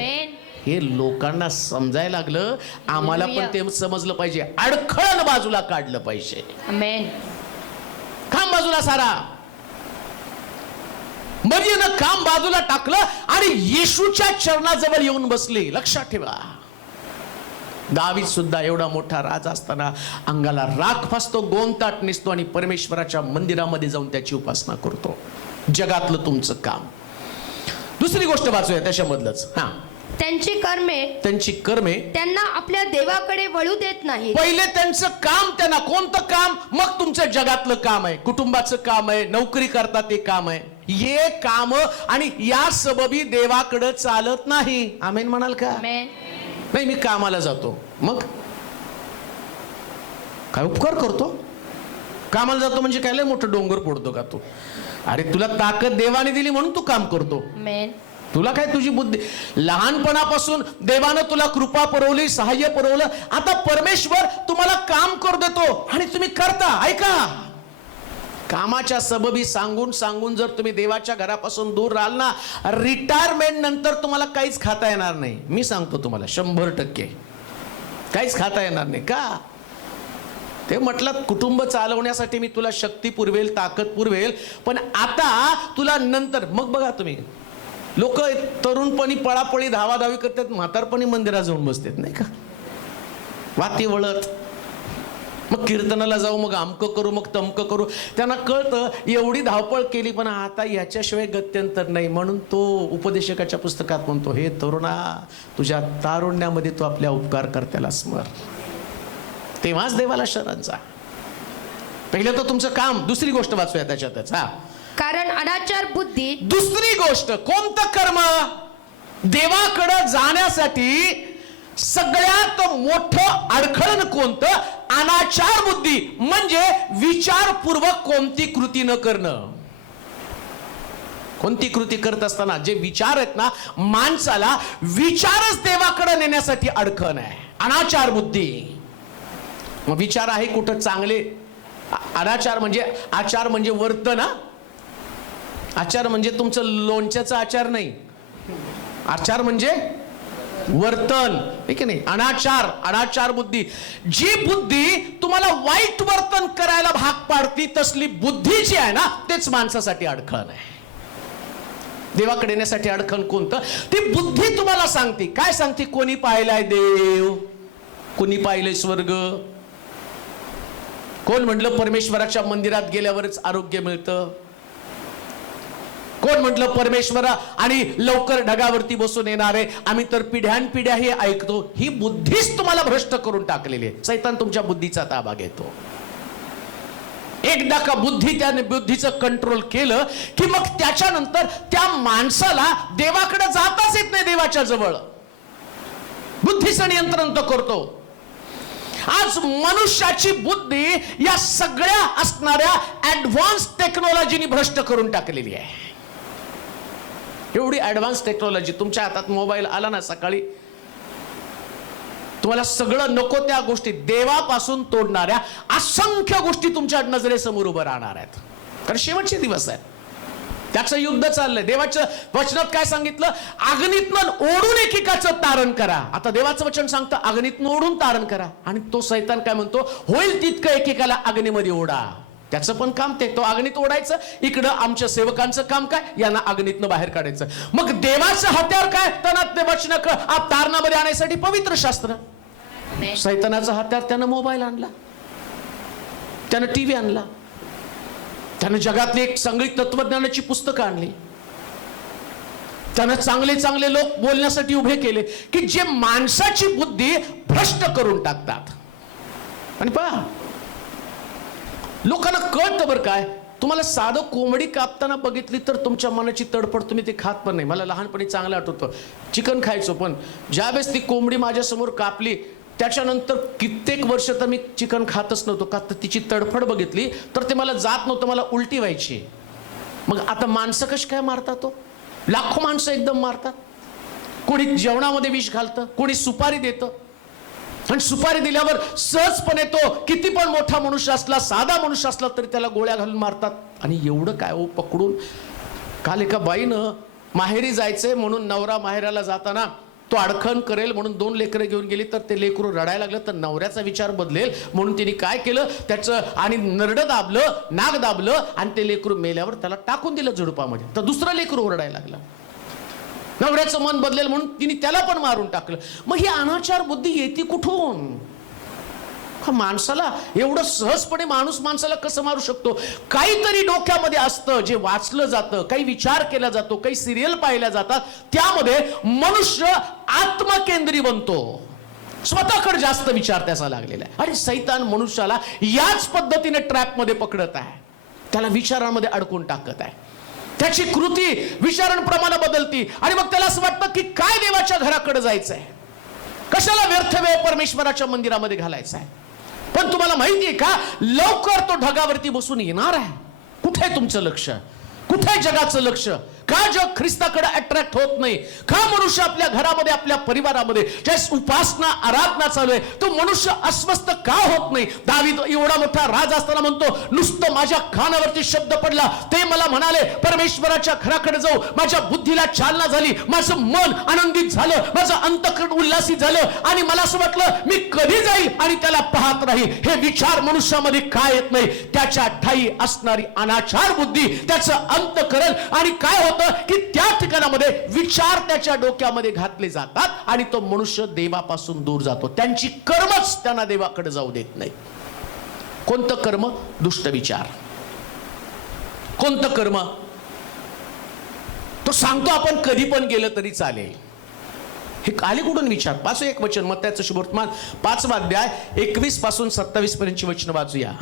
हे लोकांना समजायला लागलं, आम्हाला पण ते समजलं पाहिजे. अडखळण बाजूला काढलं पाहिजे. आमेन. काम बाजूला सारा. मरियेनं काम बाजूला टाकलं आणि येशूच्या चरणाजवळ येऊन बसले. लक्षात ठेवा, दावीद सुद्धा एवढा मोठा राजा असताना अंगाला राख फासतो, गोंताट नेसतो आणि परमेश्वराच्या मंदिरामध्ये जाऊन त्याची उपासना करतो. जगातलं तुमचं काम. दुसरी गोष्ट वाचूया त्याच्यामधलंच. त्यांची कर्मे त्यांना आपल्या देवाकडे वळू देत नाही. पहिले त्यांचं काम, त्यांना कोणतं काम, मग तुमचं जगातलं काम आहे, कुटुंबाचं काम आहे, नोकरी करता ते काम आहे. हे काम आणि या सबबी देवाकडे चालत नाही. आमेन म्हणाल का? आमेन. नाही, मी कामाला जातो, मग काय उपकार करतो? कामाला जातो म्हणजे काय लय मोठं डोंगर फोडतो का तू? अरे तुला ताकद देवाने दिली म्हणून तू काम करतो. आमेन. तुला काय, तुझी बुद्धी, लहानपणापासून देवानं तुला कृपा पुरवली, सहाय्य पुरवलं. आता परमेश्वर तुम्हाला काम करू देतो आणि तुम्ही करता. ऐका, कामाच्या सबबी सांगून सांगून जर तुम्ही देवाच्या घरापासून दूर राहाल ना, रिटायरमेंट नंतर तुम्हाला काहीच खाता येणार नाही. मी सांगतो तुम्हाला 100% काहीच खाता येणार नाही. का? ते म्हटलं, कुटुंब चालवण्यासाठी मी तुला शक्ती पुरवेल, ताकद पुरवेल, पण आता तुला नंतर. मग बघा तुम्ही, लोक तरुणपणी पळापळी धावाधावी करतात, म्हातारपणी मंदिरात जाऊन बसतात नाही का, वाती वळत. मग कीर्तनाला जाऊ, मग अमकं करू, मग तमकं करू. त्यांना कळतं एवढी धावपळ केली पण आता याच्याशिवाय गत्यंतर नाही. म्हणून तो उपदेशकाच्या पुस्तकात म्हणतो, हे तरुणा, तुझ्या तारुण्यामध्ये तू आपल्या उपकार कर्त्याला स्मर. तेव्हाच देवाला शरणचा. पहिलं तर तुमचं काम. दुसरी गोष्ट वाचूया त्याच्यातच. कारण अनाचार बुद्धी. दुसरी गोष्ट, कोणतं कर्म? देवाकडे जाण्यासाठी सगळ्यात मोठं अडखळण कोणतं? अनाचार बुद्धी, म्हणजे विचारपूर्वक कोणती कृती न करणं. कोणती कृती करत असताना जे विचार आहेत ना, माणसाला विचारच देवाकडे नेण्यासाठी अडखण आहे. अनाचार बुद्धी. मग विचार आहे कुठं चांगले. अनाचार म्हणजे, आचार म्हणजे वर्तन. आचार म्हणजे तुमचं लोणच्याचा आचार नाही, आचार म्हणजे वर्तन, ठीक आहे नाही. अनाचार, अनाचार बुद्धी, जी बुद्धी तुम्हाला वाईट वर्तन करायला भाग पाडती, तसली बुद्धी जी आहे ना, तेच माणसासाठी अडखण आहे. देवाकडे येण्यासाठी अडखण कोणतं? ती बुद्धी तुम्हाला सांगते. काय सांगते? कोणी पाहिलाय देव, कोणी पाहिलंय स्वर्ग, कोण म्हटलं परमेश्वराच्या मंदिरात गेल्यावरच आरोग्य मिळतं, कोण म्हटलं परमेश्वर आणि लवकर ढगावरती बसून येणार आहे, आम्ही तर पिढ्यानपिढ्या हे ऐकतो. ही बुद्धीच तुम्हाला भ्रष्ट करून टाकलेली आहे. सैतान तुमच्या बुद्धीचा ताबा घेतो. एकदा का त्याने बुद्धीचं कंट्रोल केलं की मग त्याच्यानंतर त्या माणसाला देवाकडे जाताच येत नाही. देवाच्या जवळ बुद्धीचं नियंत्रण तो करतो. आज मनुष्याची बुद्धी या सगळ्या असणाऱ्या ऍडव्हान्स टेक्नॉलॉजीनी भ्रष्ट करून टाकलेली आहे. एवढी ऍडव्हान्स टेक्नॉलॉजी तुमच्या हातात मोबाईल आला ना, सकाळी तुम्हाला सगळं नको त्या गोष्टी, देवापासून तोडणाऱ्या असंख्य गोष्टी तुमच्या नजरेसमोर उभं राहणार आहेत. कारण शेवटचे दिवस आहेत, त्याचं युद्ध चाललंय. देवाच्या वचनात काय सांगितलं? अग्नीतनं ओढून एकेकाचं तारण करा. आता देवाचं वचन सांगतं अग्नीतनं ओढून तारण करा. आणि तो सैतान काय म्हणतो? होईल तितकं एकेकाला अग्नीमध्ये ओढा. त्याचं पण काम ते, तो अग्नीत ओढायचं. इकडं आमच्या सेवकांचं काम काय? यांना अग्नीतनं बाहेर काढायचं. मग देवाचं हत्यार काय? तनात वचन तारणामध्ये आणण्यासाठी पवित्र शास्त्र. सैतानाचा हत्यार, त्यानं मोबाईल आणला, त्यानं टीव्ही आणला, त्यानं जगातली एक चांगली तत्वज्ञानाची पुस्तकं आणली, त्यानं चांगले चांगले लोक बोलण्यासाठी उभे केले की जे माणसाची बुद्धी भ्रष्ट करून टाकतात. आणि पहा, लोकांना कळतं बरं काय. तुम्हाला साधं कोंबडी कापताना बघितली तर तुमच्या मनाची तडफड, तुम्ही ते खात पण नाही. मला लहानपणी चांगलं आठवतं, चिकन खायचो, पण ज्यावेळेस ती कोंबडी माझ्यासमोर कापली त्याच्यानंतर कित्येक वर्ष तर मी चिकन खातच नव्हतो. का तर तिची तडफड बघितली तर ते मला जात नव्हतं, मला उलटी व्हायची. मग आता माणसं कशी काय मारतात? तो लाखो माणसं एकदम मारतात. कोणी जेवणामध्ये विष घालतं, कोणी सुपारी देतं, आणि सुपारी दिल्यावर सहजपणे तो किती पण मोठा मनुष्य असला, साधा मनुष्य असला तरी त्याला गोळ्या घालून मारतात. आणि एवढं काय हो पकडून. काल एका बाईनं माहेरी जायचंय म्हणून नवरा माहेराला जाताना तो अडखण करेल म्हणून 2 लेकरं घेऊन गेली, तर ते लेकरू रडायला लागलं तर नवऱ्याचा विचार बदलेल म्हणून तिने काय केलं, त्याचं आणि नरडं दाबलं, नाक दाबलं आणि ते लेकरू मेल्यावर त्याला टाकून दिलं झुडपामध्ये. तर दुसरं लेकरू ओरडायला लागलं. नवऱ्याचं मन बदलेल म्हणून तिने त्याला पण मारून टाकलं. मग ही अनाचार बुद्धी येते कुठून? माणसाला एवढं सहजपणे माणूस माणसाला कसं मारू शकतो? काहीतरी डोक्यामध्ये असतं जे वाचलं जातं, काही विचार केला जातो, काही सिरियल पाहिल्या जातात, त्यामध्ये मनुष्य आत्मकेंद्री बनतो, स्वतःकडे जास्त विचार त्याचा लागलेला आहे. आणि सैतान मनुष्याला याच पद्धतीने ट्रॅपमध्ये पकडत आहे, त्याला विचारांमध्ये अडकून टाकत आहे. त्याची कृती विचारांप्रमाणे बदलती आणि मग त्याला असं वाटतं की काय देवाच्या घराकडे जायचंय, कशाला व्यर्थ वेळ परमेश्वराच्या मंदिरामध्ये घालायचा आहे. पण तुम्हाला माहितीये का, लवकर तो ढगावरती बसून येणार आहे. कुठे आहे तुमचं लक्ष? कुठे आहे जगाचं लक्ष? का जग ख्रिस्ताकडे अट्रॅक्ट होत नाही? का मनुष्य आपल्या घरामध्ये, आपल्या परिवारामध्ये ज्या उपासना आराधना चालू आहे, तो मनुष्य अस्वस्थ का होत नाही? दावीद एवढा मोठा राज असताना म्हणतो, नुसतं माझ्या कानावरती शब्द पडला, ते मला म्हणाले परमेश्वराच्या घराकडे जाऊ, माझ्या बुद्धीला चालना झाली, माझं मन आनंदित झालं, माझं अंतःकरण उल्हासित झालं आणि मला असं वाटलं मी कधी जाईल आणि त्याला पाहत राहील. हे विचार मनुष्यामध्ये काय येत नाही? त्याच्या ठाई असणारी अनाचार बुद्धी, त्याचं अंतःकरण. आणि काय होतं की त्या ठिकाणामध्ये विचार त्याच्या डोक्यामध्ये घातले जातात आणि तो मनुष्य देवापासून दूर जातो. त्यांची कर्मच त्यांना देवाकडे जाऊ देत नाही. कोणतं कर्म? दुष्ट विचार. कोणतं कर्म? तो सांगतो आपण कधी पण गेलं तरी चालेल. हे आले कुठून विचार? वाचू एक वचन, मत्ताचं शुभवर्तमान 5वा अध्याय 21 पासून 27 पर्यंतची वचन वाचूया.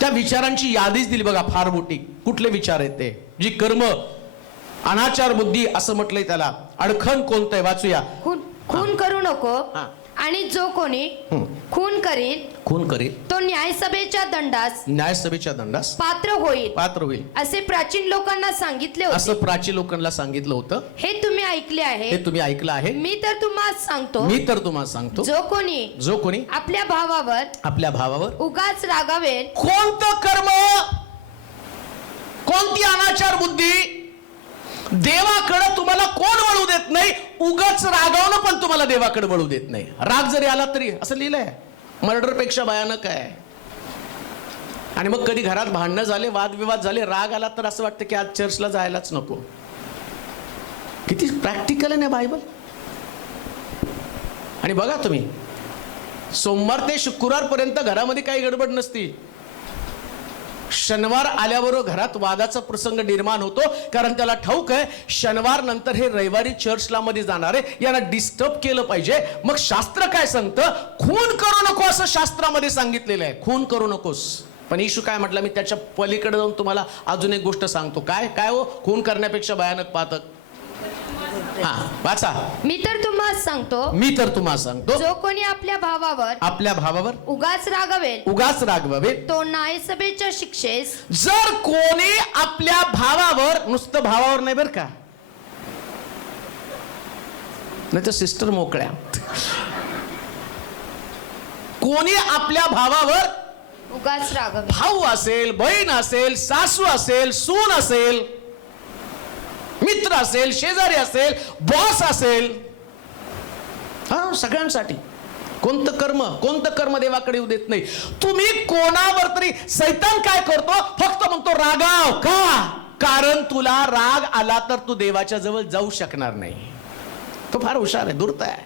त्या विचारांची यादीच दिली बघा, फार मोठी. कुठले विचार आहेत ते? जी कर्म, अनाचार बुद्धी असं म्हटलंय त्याला. अडखण कोणतं आहे? वाचूया. खून करू नको, आणि जो कोणी खून करील तो न्यायसभेच्या दंडास पात्र होईल असे प्राचीन लोकांना सांगितले होते. असं प्राचीन लोकांना सांगितलं होतं. हे तुम्ही ऐकलं आहे. मी तर तुम्हाला सांगतो, जो कोणी आपल्या भावावर उगाच रागावेल. कोणतं कर्म, कोणती अनाचार बुद्धी? देवाकडे तुम्हाला कोण वळू देत नाही. उगाच रागावणं पण तुम्हाला देवाकडे वळू देत नाही. राग जरी आला तरी, असं लिहिलंय, मर्डर पेक्षा भयानक आहे. आणि मग कधी घरात भांडणं झाले, वादविवाद झाले, राग आला तर असं वाटतं की आज चर्चला जायलाच नको. किती प्रॅक्टिकल आहे ना बायबल. आणि बघा तुम्ही, सोमवार ते शुक्रवार पर्यंत घरामध्ये काही गडबड नसती. शनिवार आल्याबरोबर घरात वादाचा प्रसंग निर्माण होतो, कारण त्याला ठाऊक आहे शनिवार नंतर हे रविवारी चर्चला मध्ये जाणारे, यांना डिस्टर्ब केलं पाहिजे. मग शास्त्र काय सांगतं? खून करू नको असं शास्त्रामध्ये सांगितलेलं आहे. खून करू नकोस. पण येशू काय म्हटलं? मी त्याच्या पलीकडे जाऊन तुम्हाला अजून एक गोष्ट सांगतो. काय काय हो? खून करण्यापेक्षा भयानक पातक. वाचा. मी तर तुम्हाला सांगतो, जो कोणी आपल्या भावावर उगाच रागवेल तो न्यायसभेच्या शिक्षेस. जर कोणी आपल्या भावावर, नुसतं भावावर नाही बरं का, नाही तर सिस्टर मोकळ्या, कोणी आपल्या भावावर उगाच रागवेल, भाऊ असेल, बहीण असेल, सासू असेल, सून असेल, मित्र असेल, शेजारी असेल, बॉस असेल, सगळ्यांसाठी. कोणतं कर्म देवाकडे येऊ देत नाही. तुम्ही कोणावर तरी, सैतान काय करतो? फक्त म्हणतो रागाव. का? कारण तुला राग आला तर तू देवाच्या जवळ जाऊ शकणार नाही. तो फार हुशार आहे, धूर्त आहे,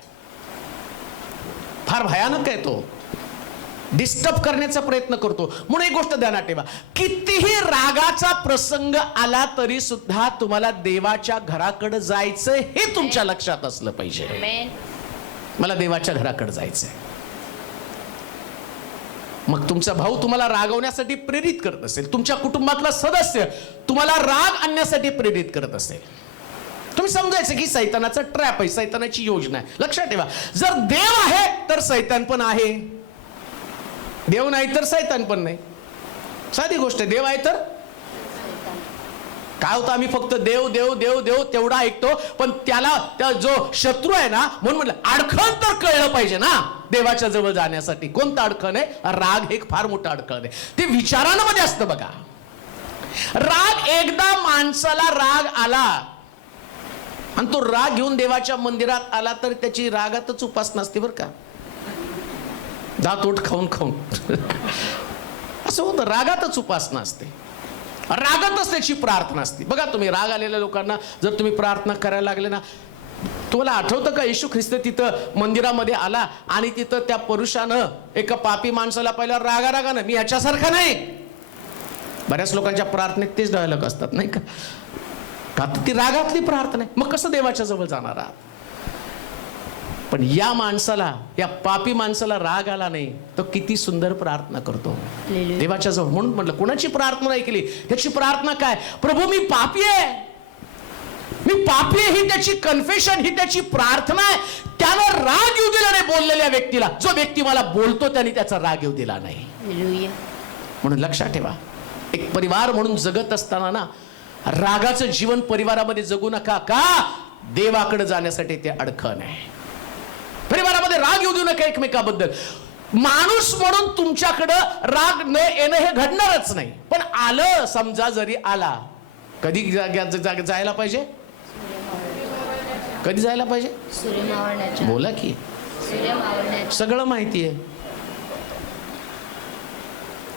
फार भयानक आहे. तो डिस्टर्ब करण्याचा प्रयत्न करतो. म्हणून एक गोष्ट ध्यानात ठेवा, कितीही रागाचा प्रसंग आला तरी सुद्धा तुम्हाला देवाच्या घराकडे जायचंय हे तुमच्या लक्षात असलं पाहिजे. मला देवाच्या घराकडे जायचंय. मग तुमचा भाऊ तुम्हाला रागवण्यासाठी प्रेरित करत असेल, तुमच्या कुटुंबातला सदस्य तुम्हाला राग आणण्यासाठी प्रेरित करत असेल, तुम्ही समजायचं की सैतानाचा ट्रॅप आहे, सैतानाची योजना आहे. लक्षात ठेवा, जर देव आहे तर सैतान पण आहे. देव नाही तर सैतान पण नाही. साधी गोष्ट आहे. देव आहे तर काय होतं? आम्ही फक्त देव देव देव देव तेवढा ऐकतो, पण त्याला त्या जो शत्रू आहे ना, म्हणून म्हटलं अडखण तर कळलं पाहिजे ना देवाच्या जवळ जाण्यासाठी. कोणतं अडखण आहे? राग हे फार मोठं अडखण आहे. ते विचारांमध्ये असतं बघा. राग, एकदा माणसाला राग आला आणि तो राग घेऊन देवाच्या मंदिरात आला तर त्याची रागातच उपासना असते बरं का, दात ओठ खाऊन खाऊन असं होतं. रागातच उपासना असते, रागातच त्याची प्रार्थना असते. बघा तुम्ही राग आलेल्या लोकांना जर तुम्ही प्रार्थना करायला लागले ना, तुम्हाला आठवतं का येशू ख्रिस्त तिथं मंदिरामध्ये आला आणि तिथं त्या पुरुषानं एका पापी माणसाला पहिला रागानं, मी ह्याच्यासारखा नाही. बऱ्याच लोकांच्या प्रार्थनेत तेच डायलॉग असतात नाही का, का तर ती रागातली प्रार्थना आहे. मग कसं देवाच्या जवळ जाणार आहात? पण या माणसाला, या पापी माणसाला राग आला नाही, तो किती सुंदर प्रार्थना करतो देवाच्या जवळ. म्हणून म्हटलं कोणाची प्रार्थना नाही केली, त्याची प्रार्थना काय, प्रभू मी पापी आहे, मी पापी आहे, ही त्याची कन्फेशन, ही त्याची प्रार्थना आहे. त्याला राग येऊ दिला नाही बोललेल्या व्यक्तीला. जो व्यक्ती मला बोलतो त्याने त्याचा राग येऊ दिला नाही. म्हणून लक्षात ठेवा, एक परिवार म्हणून जगत असताना ना, रागाचं जीवन परिवारामध्ये जगू नका. का? देवाकडे जाण्यासाठी ते अडखण आहे. परिवारामध्ये राग येऊ देऊ नका एकमेकाबद्दल. माणूस म्हणून तुमच्याकडं राग न येणं हे घडणारच नाही. पण आलं समजा, जरी आला, कधी जायला पाहिजे, कधी जायला पाहिजे, बोला की, सगळं माहिती आहे.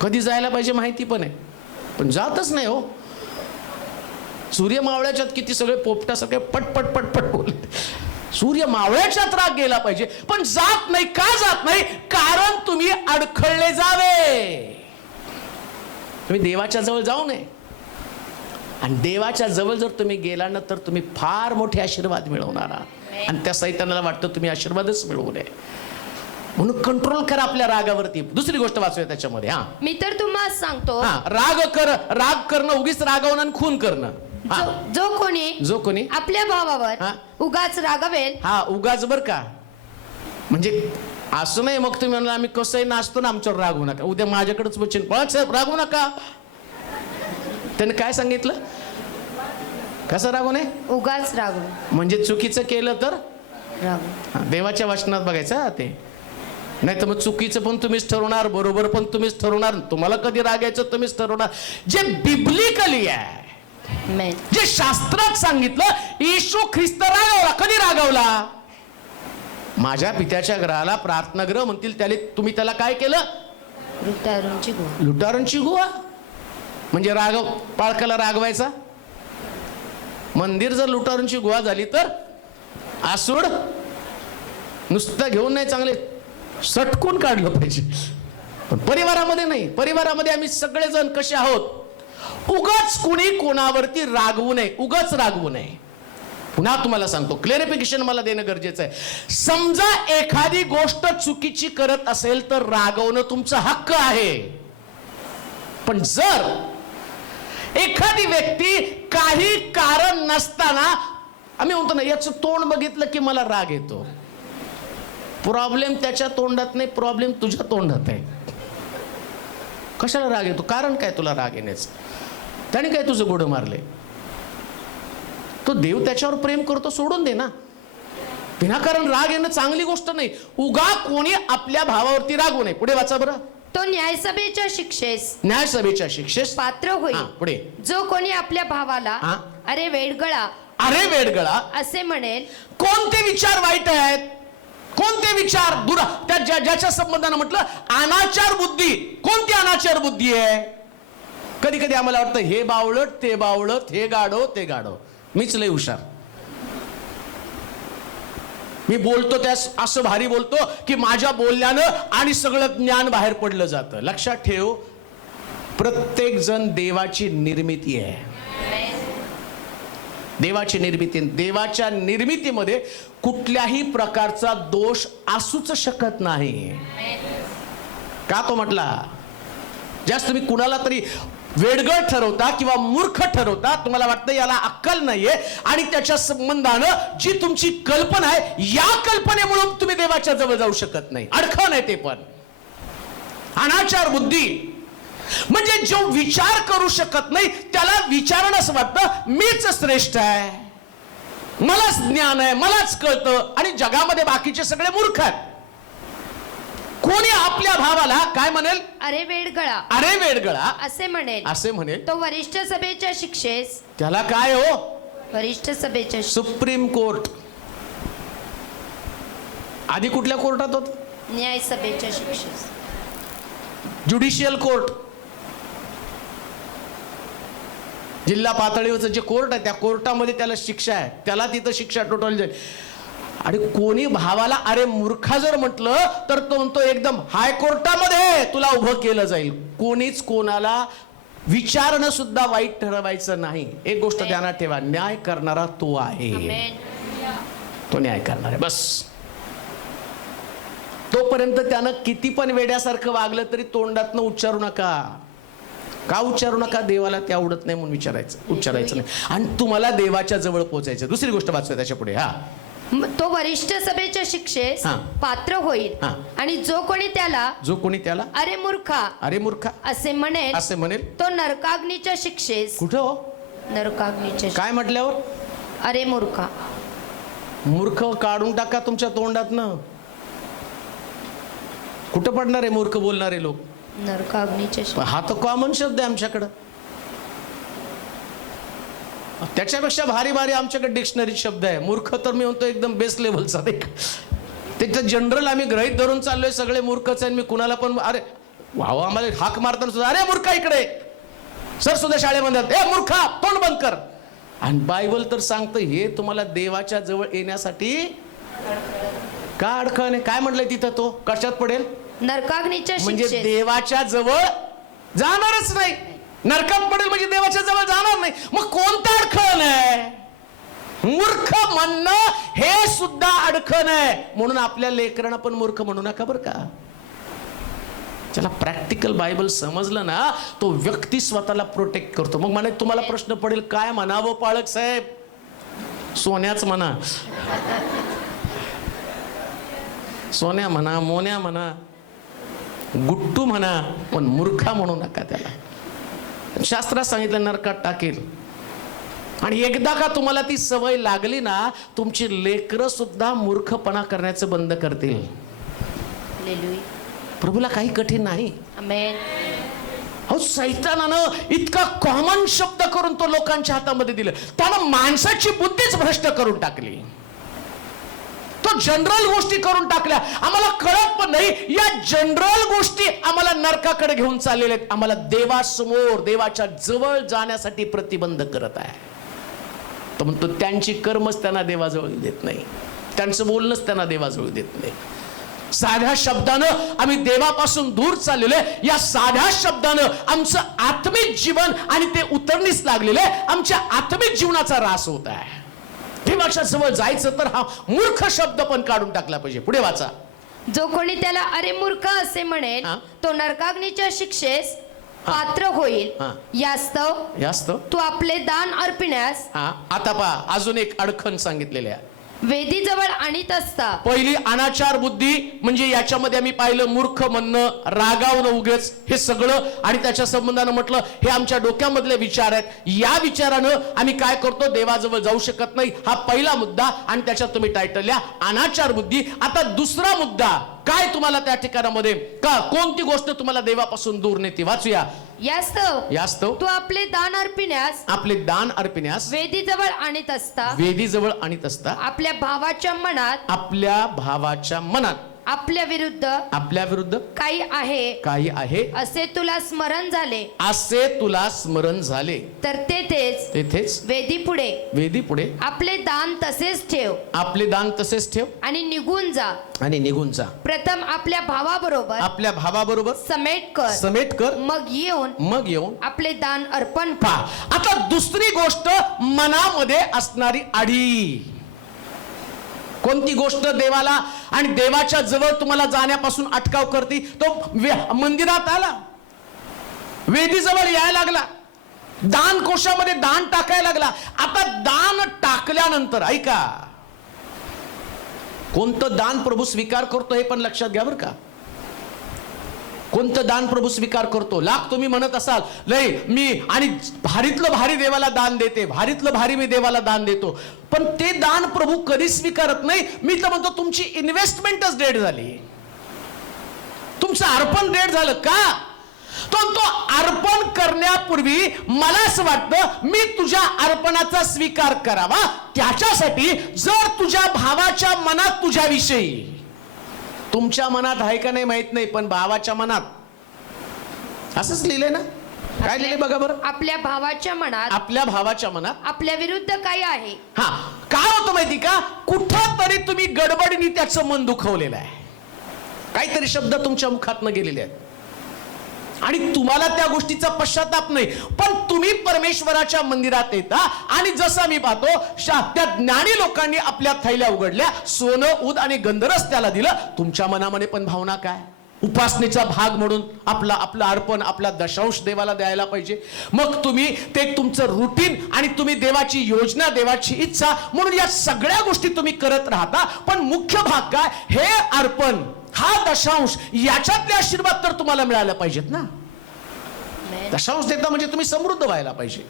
कधी जायला पाहिजे माहिती पण आहे, पण जातच नाही हो. सूर्य मावळ्याच्यात किती सगळे पोपटा सगळे पटपट पटपट बोलले. सूर्य मावळ्याच्यात राग गेला पाहिजे, पण जात नाही. का जात नाही? कारण तुम्ही अडखळले जावे. तुम्ही देवाच्या जवळ जाऊ नये. आणि देवाच्या जवळ जर तुम्ही गेला ना, तर तुम्ही फार मोठे आशीर्वाद मिळवणार आहात. आणि त्या सैतानाला वाटतं तुम्ही आशीर्वादच मिळवू नये. म्हणून कंट्रोल करा आपल्या रागावरती. दुसरी गोष्ट वाचूया त्याच्यामध्ये. हा, मी तर तुम्हाला सांगतो, राग करणं, उगीच रागवणं आणि खून करणं. जो कोणी आपल्या भावावर उगाच रागवेल, हा उगाच बर का, म्हणजे असं नाही मग तुम्ही म्हणला आम्ही कसंही नाचतो ना, आमच्यावर रागवू नका. उद्या माझ्याकडेच वचन, पळत साहेब रागवू नका. त्याने काय सांगितलं, कसं रागवू नये, उगाच रागू, म्हणजे चुकीचं केलं तर रागू. देवाच्या वचनात बघायचं ते. नाही तर मग चुकीचं पण तुम्हीच ठरवणार, बरोबर पण तुम्हीच ठरवणार, तुम्हाला कधी रागायचं तुम्हीच ठरवणार. जे बिब्लिकली आहे, जे शास्त्रात सांगितलं, येशू ख्रिस्त रागावला. कधी रागावला? माझ्या पित्याच्या घराला प्रार्थनागृह म्हणतील त्याला, तुम्ही त्याला काय केलं, लुटारूंची गुहा. म्हणजे रागव, पाळकाला रागवायचा. मंदिर जर लुटारूंची गुहा झाली तर आसूड नुसतं घेऊन नाही, चांगले सटकून काढलं पाहिजे. पण परिवारामध्ये नाही. परिवारामध्ये आम्ही सगळेजण कसे आहोत, उगाच कुणी कोणावरती रागवू नये, उगाच रागवू नये. पुन्हा तुम्हाला सांगतो, क्लेरिफिकेशन मला देणं गरजेचं आहे. समजा एखादी गोष्ट चुकीची करत असेल तर रागवणं तुमचा हक्क आहे. पण जर एखादी व्यक्ती काही कारण नसताना, आम्ही म्हणतो ना, याचं तोंड बघितलं की मला राग येतो, प्रॉब्लेम त्याच्या तोंडात नाही, प्रॉब्लेम तुझ्या तोंडात आहे. कशाला राग येतो? कारण काय तुला राग येण्याचं? त्याने काय तुझं गोडं मारले? तो देव त्याच्यावर प्रेम करतो, सोडून दे ना. विनाकारण राग येणं चांगली गोष्ट नाही. उगा कोणी आपल्या भावावरती रागवू नये. पुढे वाचा बरं. तो न्यायसभेच्या शिक्षेस पात्र होईल. पुढे. जो कोणी आपल्या भावाला अरे वेडगळा असे म्हणेल. कोणते विचार वाईट आहेत? कोणते विचार ज्याच्या संबंधानं म्हटलं अनाचार बुद्धी. कोणती अनाचार बुद्धी आहे? कधी कधी आम्हाला वाटतं हे बावळट, ते बावळट, हे गाढव, ते गाढव, मीच लय हुशार, मी बोलतो त्यास असं भारी बोलतो की माझ्या बोलण्यानं आणि सगळं ज्ञान बाहेर पडलं जातं. लक्षात ठेव, प्रत्येक जण देवाची निर्मिती आहे. देवाची निर्मिती, देवाच्या निर्मितीमध्ये कुठल्याही प्रकारचा दोष असूच शकत नाही. का तो म्हटला, जास्त तुम्ही कुणाला तरी वेडगळ ठरवता किंवा मूर्ख ठरवता, तुम्हाला वाटतं याला अक्कल नाहीये, आणि त्याच्या संबंधानं जी तुमची कल्पना आहे, या कल्पनेमुळे तुम्ही देवाच्या जवळ जाऊ शकत नाही. अडखण आहे ते पण. अनाचार बुद्धी म्हणजे जो विचार करू शकत नाही त्याला विचारणं असं वाटतं मीच श्रेष्ठ आहे, मलाच ज्ञान आहे, मलाच कळतं, आणि जगामध्ये बाकीचे सगळे मूर्ख आहेत. कोणी आपल्या भावाला काय म्हणेल? अरे वेडगळा असे म्हणेल. तो वरिष्ठ सभेच्या शिक्षेस त्याला काय हो? वरिष्ठ सभेच्या सुप्रीम कोर्ट. आधी कुठल्या कोर्टात होत? न्यायसभेच्या शिक्षेस. Judicial court. जिल्हा पातळीवरचं जे कोर्ट आहे त्या कोर्टामध्ये त्याला शिक्षा आहे, त्याला तिथं शिक्षा टोटल जाईल. आणि कोणी भावाला अरे मूर्खा जर म्हटलं तर तो म्हणतो एकदम हायकोर्टामध्ये तुला उभं केलं जाईल. कोणीच कोणाला विचारणं सुद्धा वाईट ठरवायचं नाही. एक गोष्ट ध्यानात ठेवा, न्याय करणारा तो आहे. आमेन. तो न्याय करणार आहे बस. तोपर्यंत त्यानं किती पण वेड्यासारखं वागलं तरी तोंडातनं उच्चारू नका. का उच्चारू नका? देवाला ते आवडत नाही म्हणून उच्चारायचं नाही. आणि तुम्हाला देवाच्या जवळ पोहोचायचं. दुसरी गोष्ट वाचूया त्याच्या पुढे. हा, तो वरिष्ठ सभेच्या शिक्षेस हा. पात्र होईल हा. आणि जो कोणी त्याला अरे मूर्खा असे म्हणेल तो नरकाग्नीच्या शिक्षेस. कुठं हो? नरकाग्नीच्या काय म्हटल्यावर? अरे मूर्खा. मूर्ख काढून टाका तुमच्या तोंडातनं. कुठं पडणार आहे मूर्ख बोलणारे लोक? नरकाग्नीच्या शिक्षेस. हा तर कॉमन शब्द आहे आमच्याकडं. त्याच्यापेक्षा भारी भारी आमच्याकडे डिक्शनरी शब्द आहे. मूर्ख तर मी म्हणतो एकदम बेस्ट लेवलचा. त्याचं जनरल आम्ही ग्रहित धरून चाललोय सगळे मूर्खच आहे. मी कुणाला पण अरे वाव आम्हाला हाक मारताना सुद्धा अरे मूर्खा इकडे. सर सुद्धा शाळेमध्ये ए मूर्खा तोंड बंद कर. आणि बायबल तर सांगतं हे तुम्हाला देवाच्या जवळ येण्यासाठी का अडखण आहे? काय म्हटलंय तिथं? तो कशात पडेल? नरकाग्नीच्या म्हणजे शिक्षेस. देवाच्या जवळ जाणारच नाही. नरकात पडेल म्हणजे देवाच्या जवळ जाणार नाही. मग कोणतं अडखण आहे? मूर्ख म्हणणं हे सुद्धा अडखण आहे. म्हणून आपल्या लेकरांना पण मूर्ख म्हणू नका बरं का. त्याला प्रॅक्टिकल बायबल समजलं ना तो व्यक्ती स्वतःला प्रोटेक्ट करतो. मग म्हणे तुम्हाला प्रश्न पडेल काय म्हणावं पाळक साहेब? सोन्याच म्हणा, सोन्या म्हणा, मोन्या म्हणा, गुट्टू म्हणा, पण मूर्खा म्हणू नका त्याला. शास्त्रात सांगितलं नरकात टाकेल. आणि एकदा का तुम्हाला ती सवय लागली ना तुमची लेकरं सुद्धा मूर्खपणा करण्याचं बंद करतील. हालेलुया. प्रभूला काही कठीण नाही. आमेन. अहो सैतानानं इतका कॉमन शब्द करून तो लोकांच्या हातामध्ये दिलं. त्यानं माणसाची बुद्धीच भ्रष्ट करून टाकली. तो जनरल गोष्टी करून टाकल्या. आम्हाला कळत पण नाही या जनरल गोष्टी आम्हाला नरकाकडे घेऊन चाललेल्या आहेत. आम्हाला देवासमोर देवाच्या जवळ जाण्यासाठी प्रतिबंध करत आहे. तो म्हणतो त्यांची कर्मच त्यांना देवाजवळ देत नाही, त्यांचं बोलणंच त्यांना देवाजवळ देत नाही. साध्या शब्दानं आम्ही देवापासून दूर चाललेलो आहे. या साध्या शब्दानं आमचं आत्मिक जीवन आणि ते उतरणीस लागलेलं आहे. आमच्या आत्मिक जीवनाचा ऱ्हास होत आहे. देवाच्या जवळ जायचं तर हा मूर्ख शब्द पण काढून टाकला पाहिजे. पुढे वाचा. जो कोणी त्याला अरे मूर्ख असे म्हणेल तो नरकाग्नीच्या शिक्षेस पात्र होईल. यास्तव तू आपले दान अर्पिण्यास. आता पहा अजून एक अडखण सांगितलेले आहे. वेदीजवळ आणीत असता. पहिली अनाचार बुद्धी म्हणजे याच्यामध्ये आम्ही पाहिलं मूर्ख म्हणणं, रागावणं उगेच हे सगळं. आणि त्याच्या संबंधानं म्हटलं हे आमच्या डोक्यामधले विचार आहेत. या विचारानं आम्ही काय करतो? देवाजवळ जाऊ शकत नाही. हा पहिला मुद्दा. आणि त्याच्यात तुम्ही टायटल लिहा अनाचार बुद्धी. आता दुसरा मुद्दा काय तुम्हाला त्या ठिकाणामध्ये का कोणती गोष्ट तुम्हाला देवापासून दूर नेते? वाचूया. यास्तव तू आपले दान अर्पिण्यास वेदीजवळ आणीत असता आपल्या भावाच्या मनात आपल्या विरुद्ध काही आहे असे तुला स्मरण झाले तर तेथेच वेदी पुढे आपले दान तसेच ठेव आणि निघून जा. प्रथम आपल्या भावाबरोबर समेट कर मग येऊन आपले दान अर्पण कर. आता दुसरी गोष्ट मनामध्ये असणारी आडी. कोणती गोष्ट देवाला आणि देवाच्या जवळ तुम्हाला जाण्यापासून अटकाव करते? तो मंदिरात आला, वेदीजवळ यायला लागला, दान कोशामध्ये दान टाकायला लागला. आता दान टाकल्यानंतर ऐका कोणतं दान प्रभू स्वीकार करतो हे पण लक्षात घ्या बरं का. कोणतं दान प्रभू स्वीकार करतो? लाख तुम्ही म्हणत असाल लय मी आणि भारीतलं भारी देवाला दान देते, भारीतलं भारी मी देवाला दान देतो, पण ते दान प्रभू कधी स्वीकारत नाही. मी तर म्हणतो तुमची इन्व्हेस्टमेंटच डेड झाली, तुमचं अर्पण डेड झालं. का? तो अर्पण करण्यापूर्वी मला असं वाटतं मी तुझ्या अर्पणाचा स्वीकार करावा. त्याच्यासाठी जर तुझ्या भावाच्या मनात तुझ्याविषयी, तुमच्या मनात आहे का नाही माहित नाही, पण भावाच्या मनात असंच लिहिलंय ना, काय लिहिले बघा बरं. आपल्या भावाच्या मनात, आपल्या भावाच्या मनात आपल्या विरुद्ध काय आहे. हा, काय होतं माहिती का, कुठं तरी तुम्ही गडबडीने त्याचं मन दुखवलेलं आहे, काहीतरी शब्द तुमच्या मुखातनं गेलेले आहेत आणि तुम्हाला त्या गोष्टीचा पश्चाताप नाही. पण तुम्ही परमेश्वराच्या मंदिरात येता आणि जसं मी पाहतो त्या ज्ञानी लोकांनी आपल्या थैल्या उघडल्या, सोनं, ऊद आणि गंधरस त्याला दिलं. तुमच्या मनामध्ये पण भावना काय, उपासनेचा भाग म्हणून आपलं अर्पण, आपला दशांश देवाला द्यायला पाहिजे. मग तुम्ही ते तुमचं रुटीन आणि तुम्ही देवाची योजना, देवाची इच्छा म्हणून या सगळ्या गोष्टी तुम्ही करत राहता. पण मुख्य भाग काय, हे अर्पण, हा दशांश, याच्यातले आशीर्वाद तर तुम्हाला मिळायला पाहिजेत ना. दशांश देता म्हणजे तुम्ही समृद्ध व्हायला पाहिजे.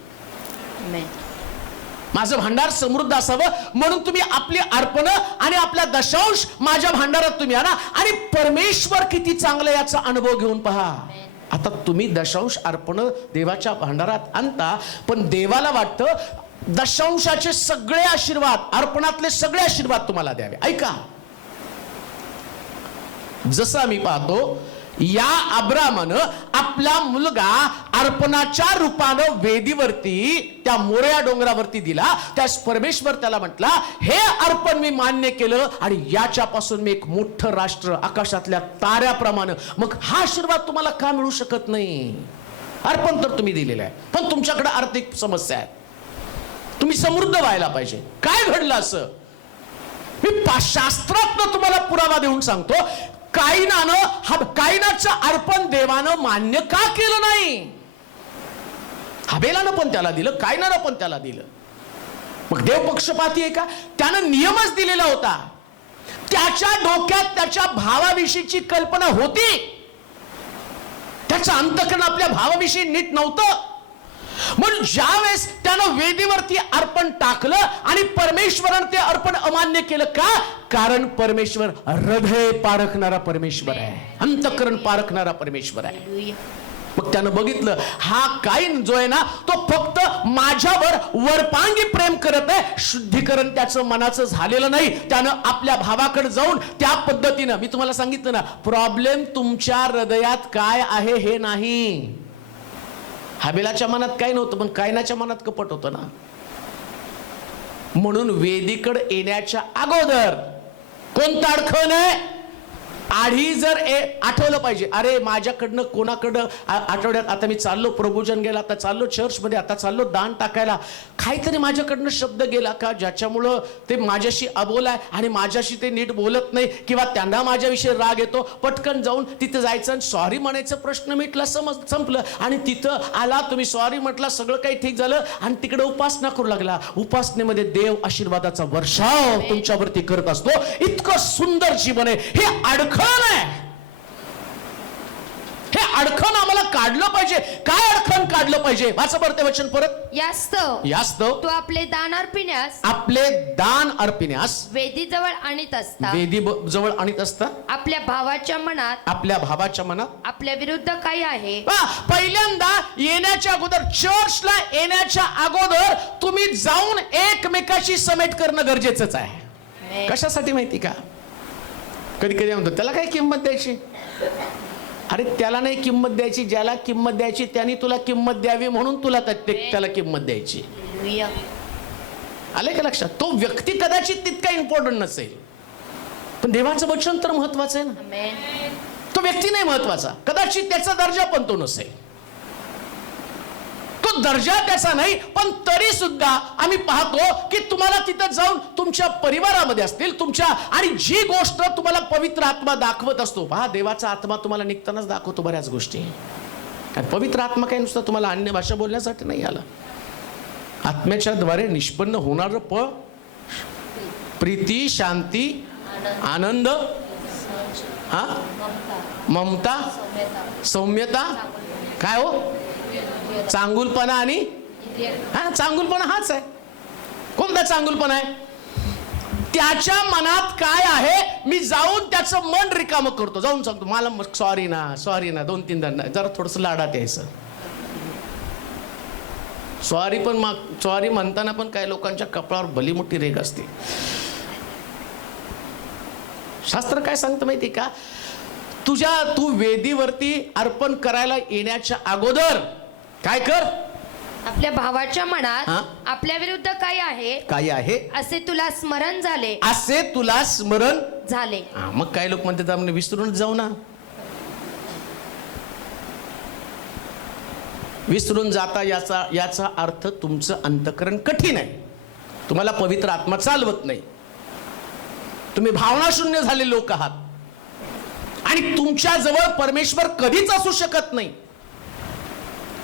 माझं भांडार समृद्ध असावं म्हणून तुम्ही आपली अर्पण आणि आपला दशांश माझ्या भांडारात तुम्ही आणा आणि परमेश्वर किती चांगलं याचा अनुभव घेऊन पहा. आता तुम्ही दशांश अर्पण देवाच्या भांडारात आणता, पण देवाला वाटतं दशांशाचे सगळे आशीर्वाद, अर्पणातले सगळे आशीर्वाद तुम्हाला द्यावे. ऐका, जसं आम्ही पाहतो या अब्रामानं आपला मुलगा अर्पणाच्या रूपानं वेदीवरती, त्या मोरया डोंगरावरती दिला. त्यास परमेश्वर त्याला म्हटला, हे अर्पण मी मान्य केलं आणि याच्यापासून मी एक मोठं राष्ट्र, आकाशातल्या ताऱ्याप्रमाणे. मग हा आशीर्वाद तुम्हाला का मिळू शकत नाही. अर्पण तर तुम्ही दिलेलं आहे, पण तुमच्याकडे आर्थिक समस्या आहेत, तुम्ही समृद्ध व्हायला पाहिजे. काय घडलं असं, मी शास्त्रातनं तुम्हाला पुरावा देऊन सांगतो. कायनाचं अर्पण देवानं मान्य का केलं नाही. हाबेलानं पण त्याला दिलं, कायनानं पण त्याला दिलं. मग देव पक्षपाती आहे का. त्यानं नियमच दिलेला होता. त्याच्या डोक्यात त्याच्या भावाविषयीची कल्पना होती, त्याचं अंतःकरण आपल्या भावाविषयी नीट नव्हतं. म्हणून ज्यावेळेस त्यानं वेदीवरती अर्पण टाकलं आणि परमेश्वरानं ते अर्पण अमान्य केलं का, कारण परमेश्वर हृदय पारखणारा परमेश्वर आहे, अंतःकरण पारखणारा परमेश्वर आहे. मग त्यानं बघितलं, हा काईन जो आहे ना, तो फक्त माझ्यावर वरपांगी प्रेम करत आहे, शुद्धीकरण त्याचं मनाचं झालेलं नाही. त्यानं आपल्या भावाकडे जाऊन त्या पद्धतीनं, मी तुम्हाला सांगितलं ना, प्रॉब्लेम तुमच्या हृदयात काय आहे हे नाही. हाबेलाच्या मनात काही नव्हतं, पण कायनाच्या मनात कपट होतं ना. म्हणून वेदीकडे येण्याच्या अगोदर कोणतं अडखण आहे, आधी जर आठवलं पाहिजे, अरे माझ्याकडनं कोणाकडं आठवड्यात आता मी चाललो, प्रभोजन गेला, आता चाललो चर्चमध्ये, आता चाललो दान टाकायला, काहीतरी माझ्याकडनं शब्द गेला का ज्याच्यामुळं ते माझ्याशी अबोल आहे आणि माझ्याशी ते नीट बोलत नाही किंवा त्यांना माझ्याविषयी राग येतो. पटकन जाऊन तिथं जायचं आणि सॉरी म्हणायचं, प्रश्न मिटला, संपलं. आणि तिथं आला, तुम्ही सॉरी म्हटला, सगळं काही ठीक झालं आणि तिकडे उपासना करू लागला. उपासनेमध्ये देव आशीर्वादाचा वर्षाव तुमच्यावरती करत असतो. इतकं सुंदर जीवन आहे. हे अडखण आहे, हे अडखण आम्हाला काढलं पाहिजे. काय अडखण काढलं पाहिजे, वाचा बरं ते वचन परत. यास्तव तो आपले दान अर्पिण्यास वेदी जवळ आणीत असता आपल्या भावाच्या मनात आपल्या विरुद्ध काय आहे. पहिल्यांदा येण्याच्या अगोदर, चर्चला येण्याच्या अगोदर तुम्ही जाऊन एकमेकाशी समेट करणं गरजेचंच आहे. कशासाठी माहिती का, कधी कधी म्हणतो त्याला काय किंमत द्यायची. अरे त्याला नाही किंमत द्यायची, ज्याला किंमत द्यायची त्यांनी तुला किंमत द्यावी म्हणून तुला त्याला किंमत द्यायची. आले का लक्षात. तो व्यक्ती कदाचित तितका इम्पॉर्टंट नसेल, पण देवाचं वचन तर महत्वाचं आहे ना. तो व्यक्ती नाही महत्वाचा, कदाचित त्याचा दर्जा पण तो नसेल, तो दर्जा त्याचा नाही, पण तरी सुद्धा आम्ही पाहतो की तुम्हाला तिथं जाऊन तुमच्या परिवारामध्ये असतील तुमच्या, आणि जी गोष्ट तुम्हाला पवित्र आत्मा दाखवत असतो, पहा देवाचा आत्मा तुम्हाला निघतानाच दाखवतो बऱ्याच गोष्टी. आणि पवित्र आत्मा काय नुसतं तुम्हाला अन्य भाषा बोलण्यासाठी नाही आला. आत्म्याच्या द्वारे निष्पन्न होणार प्रीती, शांती, आनंद, ममता, सौम्यता, काय हो, चांगुलपणा आणि चांगुलपणा हाच आहे. कोणता चांगुलपणा आहे. त्याच्या मनात काय आहे मी जाऊन त्याचं मन रिकामं करतो, जाऊन सांगतो मला सॉरी ना 2-3दा जरा थोडस लाडात यायचं. सॉरी म्हणताना पण काही लोकांच्या कपाळावर भली मोठी रेग असते. शास्त्र काय सांगतं माहिती का, तू वेदीवरती अर्पण करायला येण्याच्या अगोदर काय कर, आपल्या भावाच्या मनात हा? आपल्या विरुद्ध काय आहे असे तुला स्मरण झाले झाले. मग काय लोक म्हणतात आपण विसरूनच जाऊ ना. विसरून जाता याचा अर्थ तुमचं अंतःकरण कठीण आहे, तुम्हाला पवित्र आत्मा चालवत नाही, तुम्ही भावनाशून्य झाले लोक आहात आणि तुमच्या जवळ परमेश्वर कधीच असू शकत नाही.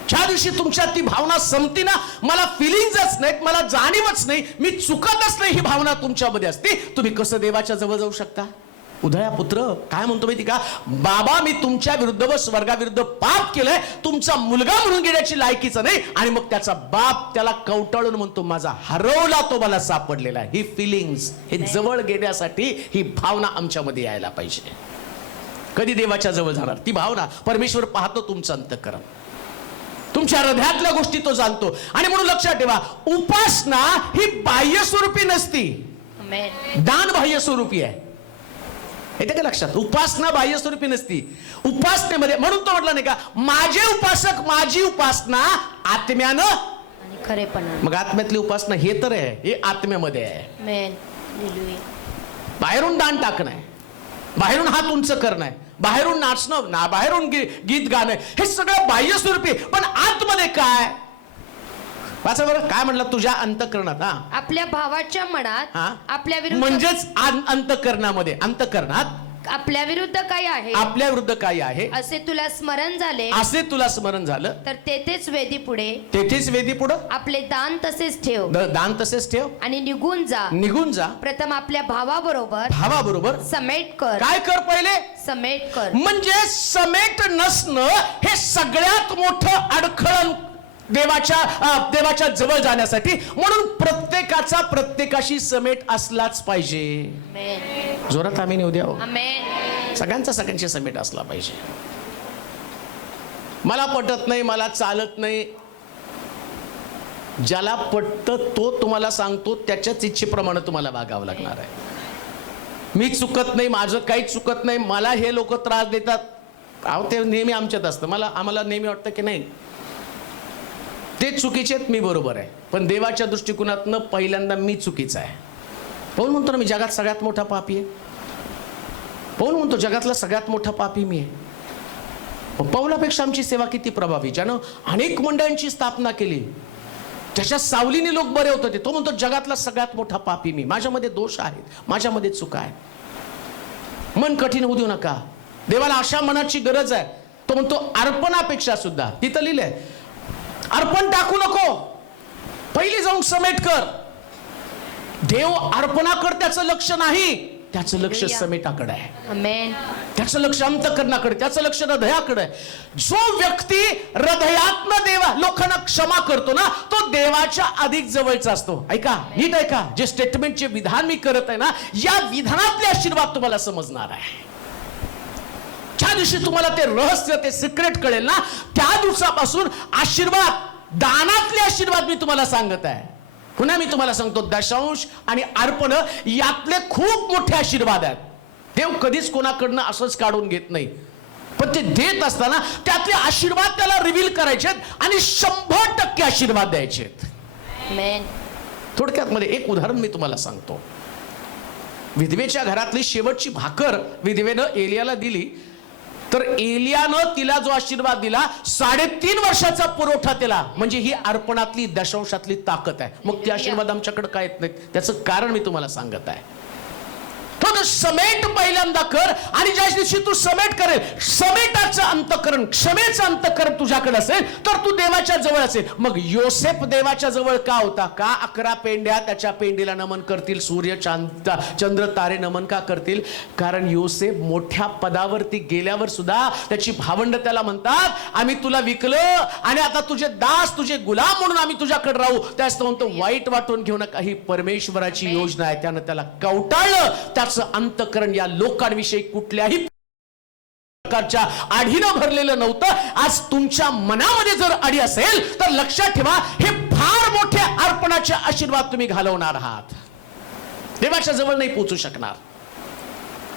ज्या दिवशी तुमच्यात ती भावना संपती ना, मला फिलिंगच नाहीत, मला जाणीवच नाही, मी चुकतच नाही, ही भावना तुमच्यामध्ये असते, तुम्ही कसं देवाच्या जवळ जाऊ शकता. उदया पुत्र काय म्हणतो माहिती का, बाबा मी तुमच्या विरुद्ध व स्वर्गाविरुद्ध पाप केलंय, तुमचा मुलगा म्हणून घेण्याची लायकीचा नाही. आणि मग त्याचा बाप त्याला कवटाळून म्हणतो माझा हरवला तो मला सापडलेला. ही फिलिंग्स, हे जवळ घेण्यासाठी ही भावना आमच्यामध्ये यायला पाहिजे. कधी देवाच्या जवळ जाणार ती भावना, परमेश्वर पाहतो तुमचं अंतःकरण, तुमच्या हृदयातल्या गोष्टी तो जाणतो. आणि म्हणून लक्षात ठेवा, उपासना ही बाह्य स्वरूपी नसती, दान बाह्य स्वरूपी आहे. येते का लक्षात, उपासना बाह्य स्वरूपी नसती. उपासनेमध्ये म्हणून तो म्हटला नाही का, माझे उपासक माझी उपासना आत्म्यानं आणि खरेपणा. मग आत्म्यातली उपासना हे तर आहे, हे आत्म्यामध्ये आहे. बाहेरून दान टाकणं आहे, बाहेरून हात उंच करणं आहे, बाहेरून नाचणं ना, बाहेरून गीत गाणं, हे सगळं बाह्य स्वरूपी. पण आतमध्ये काय, वाचा बरं काय म्हटलं, तुझ्या अंतःकरणात आपल्या भावाच्या मनात आपल्या विरुद्ध, म्हणजेच अंतःकरणात आपल्या विरुद्ध काय आहे, आपल्या विरुद्ध काय आहे असे तुला स्मरण झालं तर तेथेच वेदी पुढे आपले दान तसेच ठेव आणि निघून जा. प्रथम आपल्या भावाबरोबर समेट कर. काय कर, पहिले समेट कर. म्हणजे समेट नसणं हे सगळ्यात मोठं अडखळण देवाच्या जवळ जाण्यासाठी. म्हणून प्रत्येकाचा प्रत्येकाशी समेट असलाच पाहिजे. जोरात आम्ही नेऊ द्या, सगळ्यांची समेट असला पाहिजे. मला पटत नाही, मला चालत नाही, ज्याला पटत तो तुम्हाला सांगतो त्याच्याच इच्छेप्रमाणे तुम्हाला वागावं लागणार आहे. मी चुकत नाही, माझं काहीच चुकत नाही, मला हे लोक त्रास देतात, अहो ते नेहमी आमच्यात असतं. आम्हाला नेहमी वाटतं की नाही ते चुकीचे आहेत, मी बरोबर आहे. पण देवाच्या दृष्टिकोनातनं पहिल्यांदा मी चुकीचा आहे. पौल म्हणतो ना मी जगात सगळ्यात मोठा पापी आहे. पौल म्हणतो जगातला सगळ्यात मोठा पापी मी आहे. पौलापेक्षा आमची सेवा किती प्रभावी, ज्यानं अनेक मंडळांची स्थापना केली, त्याच्या सावलीने लोक बरे होत होते. तो म्हणतो जगातला सगळ्यात मोठा पापी मी, माझ्यामध्ये दोष आहेत, माझ्यामध्ये चुका आहे. मन कठीण होऊ देऊ नका, देवाला अशा मनाची गरज आहे. तो म्हणतो अर्पणापेक्षा सुद्धा, तिथं लिहिलंय अर्पण टाकू नको, पहिली जाऊन समेट कर. देव अर्पणाकडे त्याचं लक्ष नाही, त्याचं लक्ष समेटाकडे आहे, त्याचं लक्ष अंतःकरणाकडे, त्याचं लक्ष हृदयाकडे आहे. जो व्यक्ती हृदयातनं लोकांना क्षमा करतो ना, तो देवाच्या अधिक जवळचा असतो. ऐका नीट ऐका, जे स्टेटमेंटचे विधान मी करत आहे ना, या विधानातले आशीर्वाद तुम्हाला समजणार आहे. ज्या दिवशी तुम्हाला ते रहस्य, ते सिक्रेट कळेल ना, त्या दिवसापासून आशीर्वाद, दानातले आशीर्वाद मी तुम्हाला सांगत आहे. पुन्हा मी तुम्हाला सांगतो, दशांश आणि अर्पण यातले खूप मोठे आशीर्वाद आहेत. देव कधीच कोणाकडनं असंच काढून घेत नाही, पण ते देत असताना त्यातले आशीर्वाद त्याला रिव्हील करायचे आणि 100% आशीर्वाद द्यायचे. थोडक्यात मध्ये एक उदाहरण मी तुम्हाला सांगतो. विधवेच्या घरातली शेवटची भाकर विधवेनं एलियाला दिली, तर एलियानं तिला जो आशीर्वाद दिला, 3.5 वर्षाचा पुरवठा त्याला, म्हणजे ही अर्पणातली दशांशातली ताकद आहे. मग ते आशीर्वाद आमच्याकडे काय येत नाहीत, त्याचं कारण मी तुम्हाला सांगत आहे. तो म्हणून समेट पहिल्यांदा कर, आणि ज्या दिवशी तू समेट करेल, समेटाचं अंतकरण, क्षमेचं अंतकरण तुझ्याकडे असेल तर तू देवाच्या जवळ असेल. मग योसेफ देवाच्या जवळ का होता? का 11 पेंड्या त्याच्या पेंडीला नमन करतील, सूर्य चंद्र तारे नमन का करतील? कारण योसेफ मोठ्या पदावरती गेल्यावर सुद्धा त्याची भावंड त्याला म्हणतात, आम्ही तुला विकलं आणि आता तुझे दास, तुझे गुलाम म्हणून आम्ही तुझ्याकडे राहू. त्याच तो म्हणतो, वाईट वाटून घेऊ नका, ही परमेश्वराची योजना आहे. त्यानं त्याला कवटाळलं. त्याचं अंतकरण या लोकांविषयी कुठल्याही प्रकारच्या आढीनं भरलेलं नव्हतं. आज तुमच्या मनामध्ये जर आढी असेल तर लक्षात ठेवा, हे फार मोठे अर्पणाचे आशीर्वाद तुम्ही घालवणार आहात. देवाच्या जवळ नाही पोहोचू शकणार.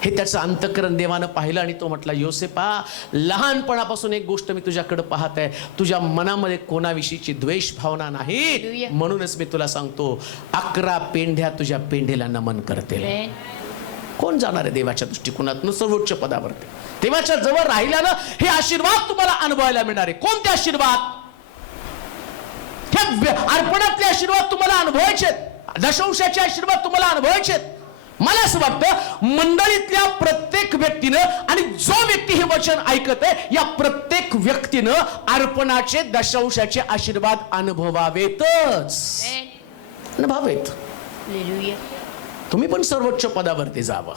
हे त्याचं अंतकरण देवानं पाहिलं आणि तो म्हटला, योसेफा, लहानपणापासून एक गोष्ट मी तुझ्याकडे पाहत आहे, तुझ्या मनामध्ये कोणाविषयीची द्वेष भावना नाही. म्हणूनच मी तुला सांगतो, 11 पेंढ्या तुझ्या पेंढीला नमन करतील. कोण जाणार आहे देवाच्या दृष्टिकोनातून सर्वोच्च पदावरती? देवाच्या जवळ राहिल्यानं हे आशीर्वाद तुम्हाला अनुभवायला मिळणार आहे. कोणते आशीर्वाद? ह्या अर्पणातले आशीर्वाद तुम्हाला अनुभवायचे, दशांशाचे आशीर्वाद तुम्हाला अनुभवायचे. मला असं वाटतं, मंडळीतल्या प्रत्येक व्यक्तीनं, आणि जो व्यक्ती हे वचन ऐकत आहे, या प्रत्येक व्यक्तीनं अर्पणाचे, दशांशाचे आशीर्वाद अनुभवावेतच. अनुभवावेत. तुम्ही पण सर्वोच्च पदावरती जावं.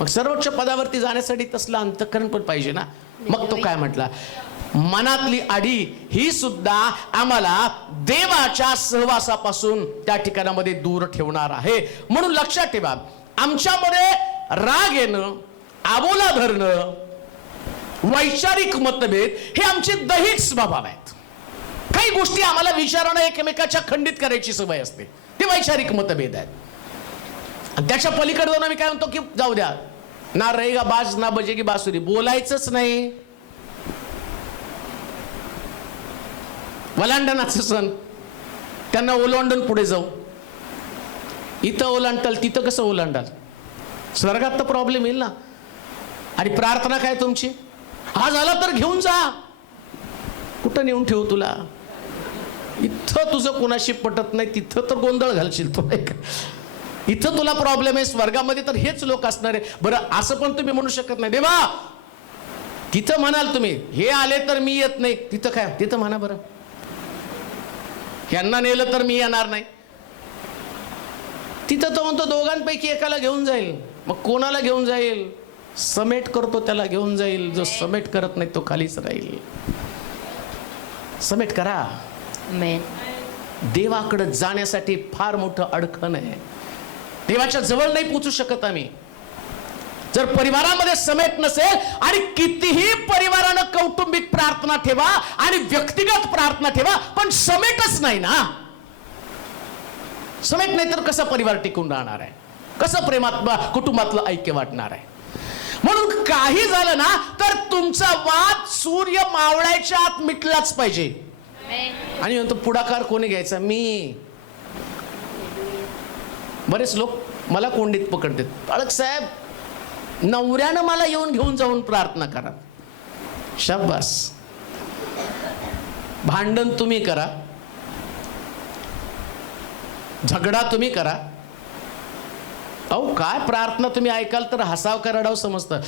मग सर्वोच्च पदावरती जाण्यासाठी तसलं अंतकरण पण पाहिजे ना. मग तो काय म्हटला? मनातली आडी ही सुद्धा आम्हाला देवाच्या सहवासापासून त्या ठिकाणामध्ये दूर ठेवणार आहे. म्हणून लक्षात ठेवा, आमच्यामध्ये राग येणं, आबोला धरणं, वैचारिक मतभेद हे आमचे दैहिक स्वभाव आहेत. काही गोष्टी आम्हाला विचारानं एकमेकाच्या खंडित करायची सवय असते, ते वैचारिक मतभेद आहेत. आणि त्याच्या पलीकडे जाऊन आम्ही काय म्हणतो की जाऊ द्या, ना रहेगा बाज ना बजेगी बासुरी, बोलायचंच नाही. वलांडणाचं सण, त्यांना ओलांडून पुढे जाऊ. इथं ओलांडताल, तिथं कसं ओलांडाल? स्वर्गात तर प्रॉब्लेम येईल ना. आणि प्रार्थना काय तुमची? हा झाला तर घेऊन जा. कुठं नेऊन ठेवू तुला? इथं तुझं कोणाशी पटत नाही, तिथं तर गोंधळ घालशील तू. इथं तुला प्रॉब्लेम आहे, स्वर्गामध्ये तर हेच लोक असणार आहे. बरं, असं पण तुम्ही म्हणू शकत नाही, देवा तिथं म्हणाल तुम्ही, हे आले तर मी येत नाही. तिथं काय? तिथं म्हणा बरं, यांना नेलं तर मी येणार नाही. तिथं तो म्हणतो दोघांपैकी एकाला घेऊन जाईल. मग कोणाला घेऊन जाईल? समेट करतो त्याला घेऊन जाईल. जो समेट करत नाही तो खालीच राहील. समेट करा. देवाकडे जाण्यासाठी फार मोठं अडखण आहे. देवाच्या जवळ नाही पोचू शकत आम्ही जर परिवारामध्ये समेट नसेल. आणि कितीही परिवारानं कौटुंबिक प्रार्थना ठेवा आणि व्यक्तिगत प्रार्थना ठेवा, पण समेटच नाही ना. समेट नाही तर कसा परिवार टिकून राहणार आहे? कसं प्रेमात कुटुंबातलं ऐक्य वाटणार आहे? म्हणून काही झालं ना तर तुमचा वाद सूर्य मावळायच्या आत मिटलाच पाहिजे. आणि म्हणतो पुढाकार कोणी घ्यायचा? मी. बरेच लोक मला कोंडीत पकडतात. बाळक साहेब, नवऱ्यानं मला येऊन घेऊन जाऊन प्रार्थना करा. शाबास. भांडण तुम्ही करा, झगडा तुम्ही करा. अहो काय प्रार्थना तुम्ही ऐकाल तर हसाव करडाव समजतं.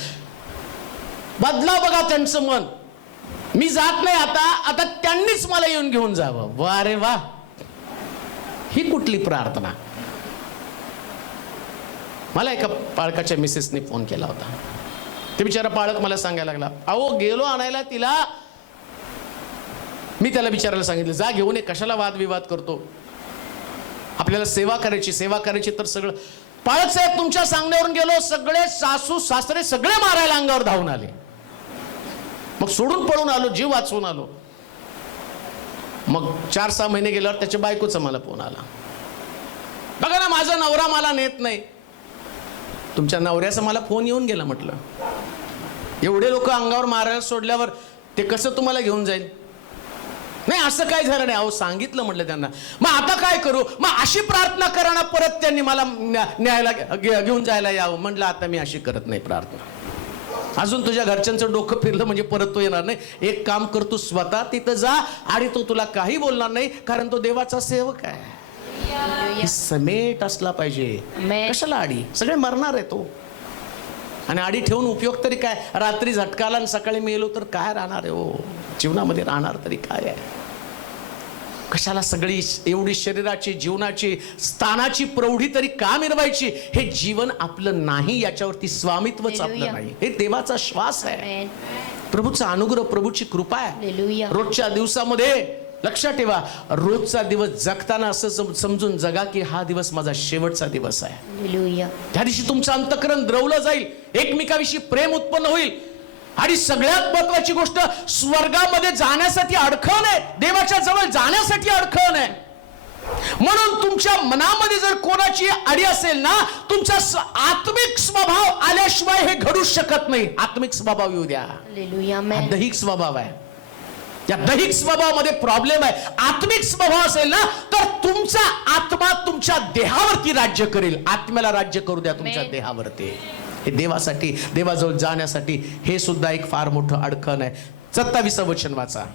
बदला बघा त्यांचं मन. मी जात नाही आता त्यांनीच मला येऊन घेऊन जावं. वा रे वा, ही कुठली प्रार्थना? मला एका पाळकाच्या मिसेसने फोन केला होता. ते बिचारा पाळक मला सांगायला लागला, अहो गेलो आणायला तिला. मी त्याला विचारायला सांगितलं, जा घेऊन ये, कशाला वादविवाद करतो? आपल्याला सेवा करायची तर सगळं. पाळक साहेब, तुमच्या सांगण्यावरून गेलो, सगळे सासू सासरे सगळे मारायला अंगावर धावून आले. मग सोडून पळून आलो, जीव वाचवून आलो. मग 4-6 महिने गेल्यावर त्याच्या बायकोचा मला फोन आला, बघा ना माझा नवरा मला नेत नाही. तुमच्या नवऱ्याचा मला फोन येऊन गेला. म्हटलं एवढे लोक अंगावर मारायला सोडल्यावर ते कसं तुम्हाला घेऊन जाईल? नाही असं काय झालं नाही. अहो सांगितलं म्हटलं त्यांना. मग आता काय करू? मग अशी प्रार्थना करा ना, परत त्यांनी मला न्यायला घेऊन जायला यावं. म्हटलं आता मी अशी करत नाही प्रार्थना. अजून तुझ्या घरच्यांचं डोकं फिरलं म्हणजे परत तो येणार नाही. एक काम कर, तू स्वतः तिथं जा आणि तो तुला काही बोलणार नाही, कारण तो देवाचा सेवक आहे. ही समेट असला पाहिजे. Amen. कशाला आडी? सगळे मरणार आहे तो. आणि आडी ठेवून उपयोग तरी काय? रात्री झटकाला आणि सकाळी मेलो तर काय राहणार आहे हो? जीवनामध्ये राहणार तरी काय आहे? कशाला सगळी एवढी शरीराची, जीवनाची, स्थानाची प्रौढी तरी का मिरवायची? हे जीवन आपलं नाही, याच्यावरती स्वामित्वच आपलं Hallelujah. नाही. हे देवाचा श्वास आहे, Amen. प्रभूचा अनुग्रह, प्रभूची कृपा आहे. Hallelujah. रोजच्या दिवसामध्ये लक्षात ठेवा, रोजचा दिवस जगताना असं समजून जगा की हा दिवस माझा शेवटचा दिवस आहे. Hallelujah. त्या दिवशी तुमचं अंतःकरण द्रवलं जाईल, एकमेकाविषयी प्रेम उत्पन्न होईल. आणि सगळ्यात महत्वाची गोष्ट, स्वर्गामध्ये जाण्यासाठी अडखळ आहे, देवाच्या जवळ जाण्यासाठी अडखळ आहे. म्हणून तुमच्या मनामध्ये जर कोणाची अडी असेल ना, तुमचा आत्मिक स्वभाव आल्याशिवाय हे घडू शकत नाही. आत्मिक स्वभाव येऊ द्या. Hallelujah. हा Amen. दैहिक स्वभाव आहे. या दैहिक स्वभावामध्ये प्रॉब्लेम आहे. आत्मिक स्वभाव असेल ना, तर तुमचा आत्मा तुमच्या देहावरती राज्य करेल. आत्म्याला राज्य करू द्या तुमच्या Amen. देहावरती. हे देवासाठी, देवाजवळ जाण्यासाठी हे सुद्धा एक फार मोठं अडखण आहे. 27 वचन वाचा.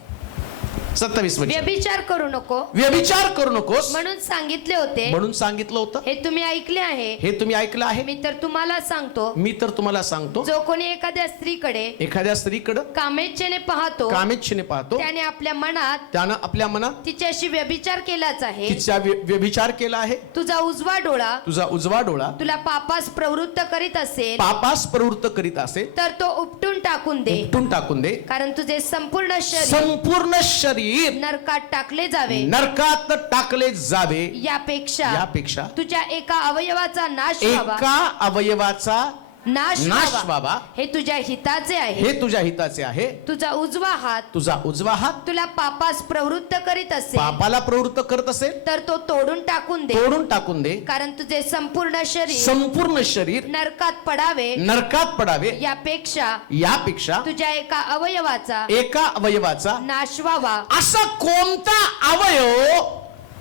27 वचन. व्यभिचार करू नको व्यभिचार करू नकोस म्हणून सांगितले होते, म्हणून सांगितलं होतं. हे तुम्ही ऐकले आहे. हे तुम्ही ऐकलं आहे. मी तर तुम्हाला सांगतो, मी तर तुम्हाला सांगतो, जो कोणी एखाद्या स्त्रीकडे एखाद्या स्त्रीकडं कामेच्छेने पाहतो, कामेच्छेने पाहतो, त्याने आपल्या मनात त्यानं आपल्या मनात तिच्याशी व्यभिचार केलाच आहे. तिचा व्यभिचार केला आहे. तुझा उजवा डोळा तुझा उजवा डोळा तुला पापास प्रवृत्त करीत असेल, पापास प्रवृत्त करीत असेल तर तो उपटून टाकून दे. उपटून टाकून दे. कारण तुझे संपूर्ण शरीर संपूर्ण शरीर नरकात टाकले जावे, नरकात टाकले जावे, यापेक्षा तुझ्या एका अवयवाचा नाश व्हावा, एका अवयवाचा नाश नाश व्हावा, व्हावा, हे तुझ्या हिताचे आहे. हे तुझ्या हिताचे आहे. तुझा उजवा हात तुझा उजवा हात तुला पापास प्रवृत्त करीत असेल, पापाला प्रवृत्त करत असेल तर तो तोडून टाकून दे. तोडून टाकून दे. कारण तुझे संपूर्ण शरीर संपूर्ण शरीर नरकात पडावे, नरकात पडावे, यापेक्षा तुझ्या एका अवयवाचा एका अवयवाचा नाश व्हावा. असा कोणता अवयव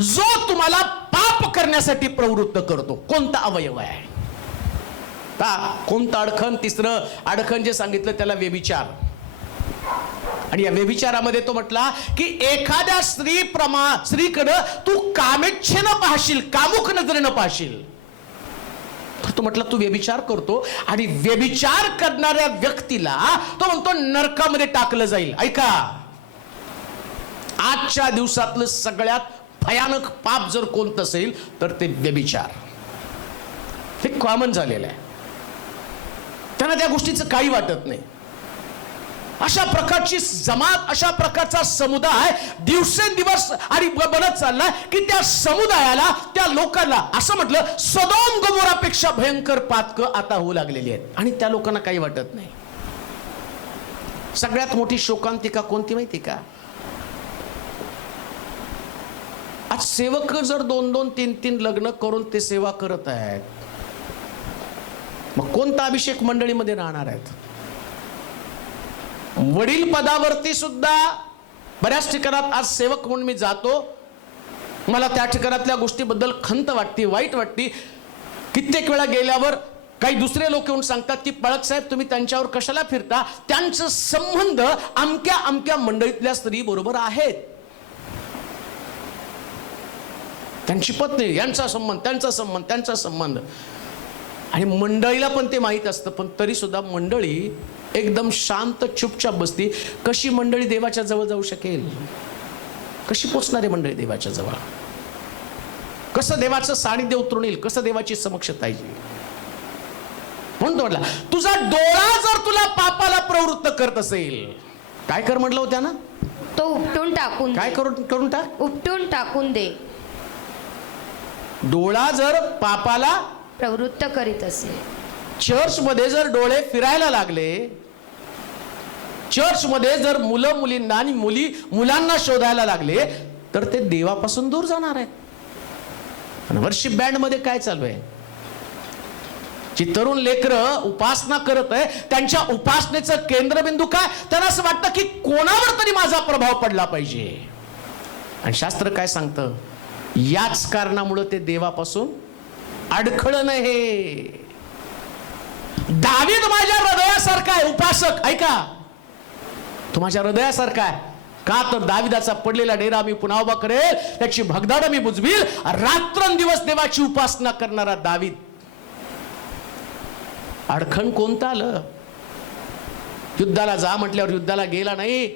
जो तुम्हाला पाप करण्यासाठी प्रवृत्त करतो? कोणता अवयव आहे? कोणतं अडखण? तिसरं अडखण जे सांगितलं त्याला व्यभिचार. आणि या व्यभिचारामध्ये तो म्हटला की एखाद्या स्त्रीकडं तू कामेच्छेनं पाहशील, कामुक नजरेनं पाहशील, तर तो म्हटला तू व्यभिचार करतो. आणि व्यभिचार करणाऱ्या व्यक्तीला तो म्हणतो नरकामध्ये टाकलं जाईल. ऐका, आजच्या दिवसातलं सगळ्यात भयानक पाप जर कोणतं असेल तर ते व्यभिचार. हे कॉमन झालेलं आहे, त्यांना त्या गोष्टीचं काही वाटत नाही. अशा प्रकारची जमात, अशा प्रकारचा समुदाय दिवसेंदिवस आणि बनत चाललाय की त्या समुदायाला, त्या लोकांना असं म्हटलं सदोम गमोरापेक्षा भयंकर पातकं आता होऊ लागलेली आहेत. आणि त्या लोकांना काही वाटत नाही. सगळ्यात मोठी शोकांतिका कोणती माहिती का? आज सेवक जर 2-2, 3-3 लग्न करून ते सेवा करत आहेत, मग कोणता अभिषेक मंडळीमध्ये राहणार आहेत? वडील पदावरती सुद्धा बऱ्याच ठिकाणात आज सेवक म्हणून मी जातो, मला त्या ठिकाणातल्या गोष्टीबद्दल खंत वाटते, वाईट वाटते. कित्येक वेळा गेल्यावर काही दुसरे लोक येऊन सांगतात की पळक साहेब तुम्ही त्यांच्यावर कशाला फिरता, त्यांचा संबंध अमक्या अमक्या मंडळीतल्या स्त्री बरोबर आहेत, त्यांची पत्नी, यांचा संबंध, त्यांचा संबंध. आणि मंडळीला पण ते माहीत असतं, पण तरी सुद्धा मंडळी एकदम शांत चुपचाप बसती. कशी मंडळी देवाच्या जवळ जाऊ शकेल? कशी पोचणारी मंडळी देवाच्या जवळ? कसं देवाचं सानिध्य उतरून येईल? कसं देवाची समक्षता येईल? म्हणून तो म्हटला तुझा डोळा जर तुला पापाला प्रवृत्त करत असेल, काय कर म्हटलं होत्या ना? तो उपटून टाकून काय करून टाक? उपटून टाकून दे. डोळा जर पापाला प्रवृत्त करीत असेल, चर्चमध्ये जर डोळे फिरायला लागले, चर्चमध्ये जर मुलं मुलींना आणि मुली मुलांना शोधायला लागले, तर ते देवापासून दूर जाणार आहेत. आणि वर्शिप बँड मध्ये काय चालू आहे? जी तरुण लेकरं उपासना करत आहे, त्यांच्या उपासनेचं केंद्रबिंदू काय? त्यांना असं वाटतं की कोणावर तरी माझा प्रभाव पडला पाहिजे. आणि शास्त्र काय सांगतं? याच कारणामुळे ते देवापासून अडखळण नाही. दावीद माझ्या हृदयासारखा आहे, उपासक. ऐका, तो माझ्या हृदयासारखा आहे, का तर दाविदाचा पडलेला डेरा मी पुन्हा उभा करेल, त्याची भगदाडं मी बुजवील. रात्रंदिवस देवाची उपासना करणारा दावीद. अडखण कोणतं आलं? युद्धाला जा म्हटल्यावर युद्धाला गेला नाही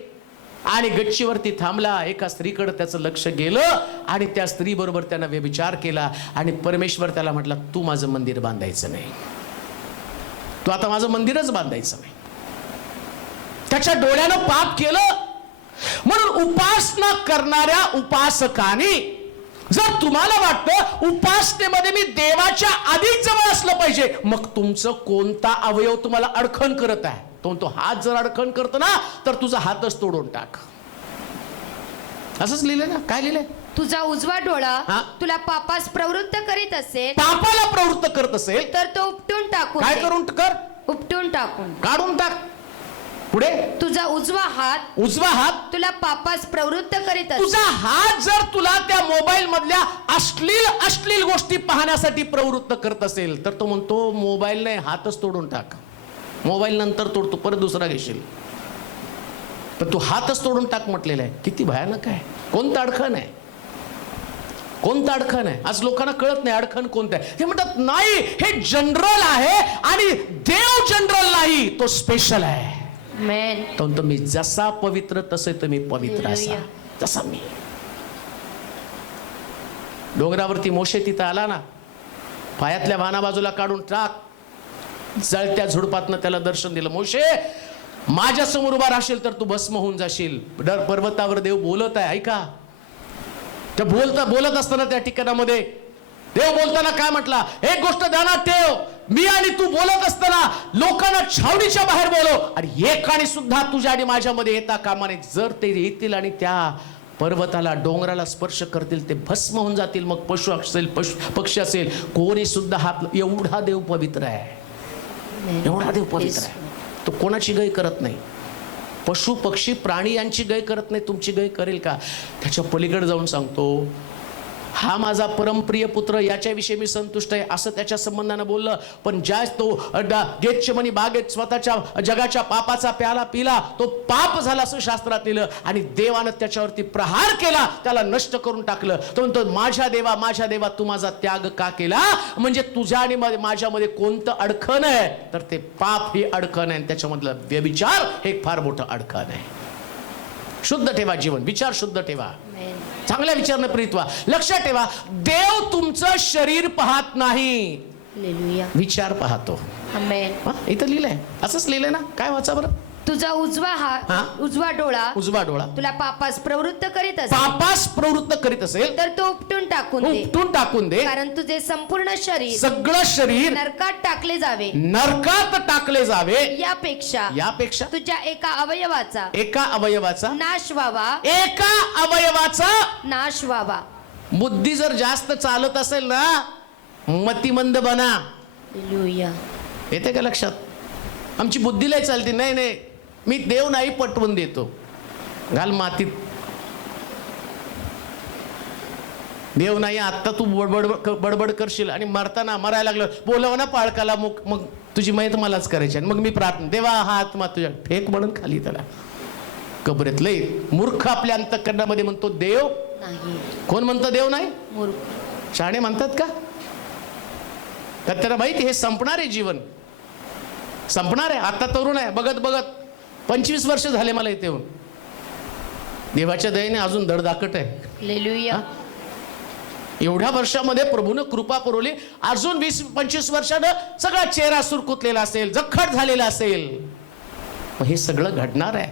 आणि गच्चीवरती थांबला. एका स्त्रीकडे त्याचं लक्ष गेलं आणि त्या स्त्री बरोबर त्यानं व्यभिचार केला आणि परमेश्वर त्याला म्हटला, तू माझं मंदिर बांधायचं नाही, तू आता माझं मंदिरच बांधायचं नाही. त्याच्या डोळ्यानं पाप केलं. म्हणून उपासना करणाऱ्या उपासकाने, जर तुम्हाला वाटतं उपासनेमध्ये मी देवाच्या अधिक जवळ असलं पाहिजे, मग तुमचं कोणता अवयव तुम्हाला अडखण करत आहे? तो हात जर अडखण करतो ना, तर तुझा हातच तोडून टाक. असंच लिहिलंय ना. काय लिहिलंय? तुझा उजवा डोळा हा? तुला पापास प्रवृत्त करीत असेल, पापाला प्रवृत्त करत असेल तर तो उपटून टाकून काय दे. करून कर? उपटून टाकून. काढून टाक. पुढे तुझा उजवा हात तुला पापास प्रवृत्त करीत असेल, तुझा हात जर तुला त्या मोबाईल मधल्या अश्लील गोष्टी पाहण्यासाठी प्रवृत्त करत असेल, तर तो म्हणतो मोबाईल नाही, हातच तोडून टाक. मोबाईल नंतर तोडतो, परत दुसरा घेशील, पण तू हातच तोडून टाक म्हटलेला आहे. किती भयानक आहे. कोणतं अडखण आहे? कोणतं अडखण आहे? आज लोकांना कळत नाही अडखण कोणतं आहे. ते म्हणतात नाही, हे जनरल आहे आणि देव जनरल नाही, तो स्पेशल आहे. तो म्हणतो मी जसा पवित्र तसे तुम्ही पवित्र असा, तसा मी. डोंगरावरती मोशे तिथं आला ना, पायातल्या वाना बाजूला काढून टाक. जळत्या झुडपातनं त्याला दर्शन दिलं. मोशे, माझ्या समोर उभा राहशील तर तू भस्म होऊन जाशील. पर्वतावर देव बोलत आहे, ऐका. ते बोलत असताना त्या ठिकाणामध्ये देव बोलताना काय म्हटला? एक गोष्ट ध्यानात ठेव, मी आणि तू बोलत असताना लोकांना छावणीच्या बाहेर बोलव, आणि एकाने सुद्धा तुझ्या आणि माझ्यामध्ये येता कामा नये. जर ते येतील आणि त्या पर्वताला, डोंगराला स्पर्श करतील, ते भस्म होऊन जातील. मग पशु असेल, पक्षी असेल, कोणी सुद्धा हात. एवढा देव पवित्र आहे, एवढा देव पवित्र आहे. तो कोणाची गय करत नाही. पशु पक्षी प्राणी यांची गय करत नाही. तुमची गय करेल का? त्याच्या पलीकडे जाऊन सांगतो, हा माझा परमप्रिय पुत्र, याच्याविषयी मी संतुष्ट आहे, असं त्याच्या संबंधानं बोललं. पण ज्या तो गेतशेमनी बागेत स्वतःच्या जगाच्या पापाचा प्याला पिला, तो पाप झाला असं शास्त्रात लिहिलं. आणि देवानं त्याच्यावरती प्रहार केला, त्याला नष्ट करून टाकलं. तो म्हणतो, माझ्या देवा तू माझा त्याग का केला? म्हणजे तुझ्या आणि माझ्यामध्ये कोणतं अडखण आहे? तर ते पाप हे अडखण आहे. त्याच्यामधलं व्यभिचार हे एक फार मोठं अडखण आहे. शुद्ध ठेवा जीवन, विचार शुद्ध ठेवा, चांगल्या विचारनं प्रीत व्हा. लक्षात ठेवा, देव तुमचं शरीर पाहत नाही, विचार पाहतो. इथं लिहिलंय, असंच लिहिलंय ना. काय वाचा बरं? तुझा उजवा डोळा तुला पापास प्रवृत्त करीत असेल, पापास प्रवृत्त करीत असेल, तर तो उपटून टाकून दे. कारण तुझे संपूर्ण शरीर, सगळं शरीर नरकात टाकले जावे, यापेक्षा तुझ्या एका अवयवाचा नाश व्हावा. बुद्धी जर जास्त चालत असेल ना, मतिमंद बना. येते का लक्षात? आमची बुद्धीला चालते, नाही मी देव नाही पटवून देतो, घाल मातीत. देव नाही, आत्ता तू बडबड करशील आणि मरताना मरायला लागलं, बोलव ना पाळकाला, मग तुझी माहिती मलाच करायची. आणि मग मी प्रार्थना, देवा हा आत्मा तुझ्या फेक म्हणून खाली त्याला कबरेत. लय मूर्ख आपल्या अंतःकरणामध्ये म्हणतो देव नाही. कोण म्हणतं देव नाही? मूर्ख. शहाणे म्हणतात का? तर त्याला माहिती हे संपणार आहे, जीवन संपणार आहे. आता तरुण आहे, बघत 25 वर्ष झाले मला इथे येऊन. देवाच्या दयेने अजून धडधाकट आहे. हालेलुया. एवढ्या वर्षामध्ये प्रभूनं कृपा पुरवली. अजून 20-25 वर्षानं सगळा चेहरा सुरकुतलेला असेल, जखड झालेला असेल. मग हे सगळं घडणार आहे,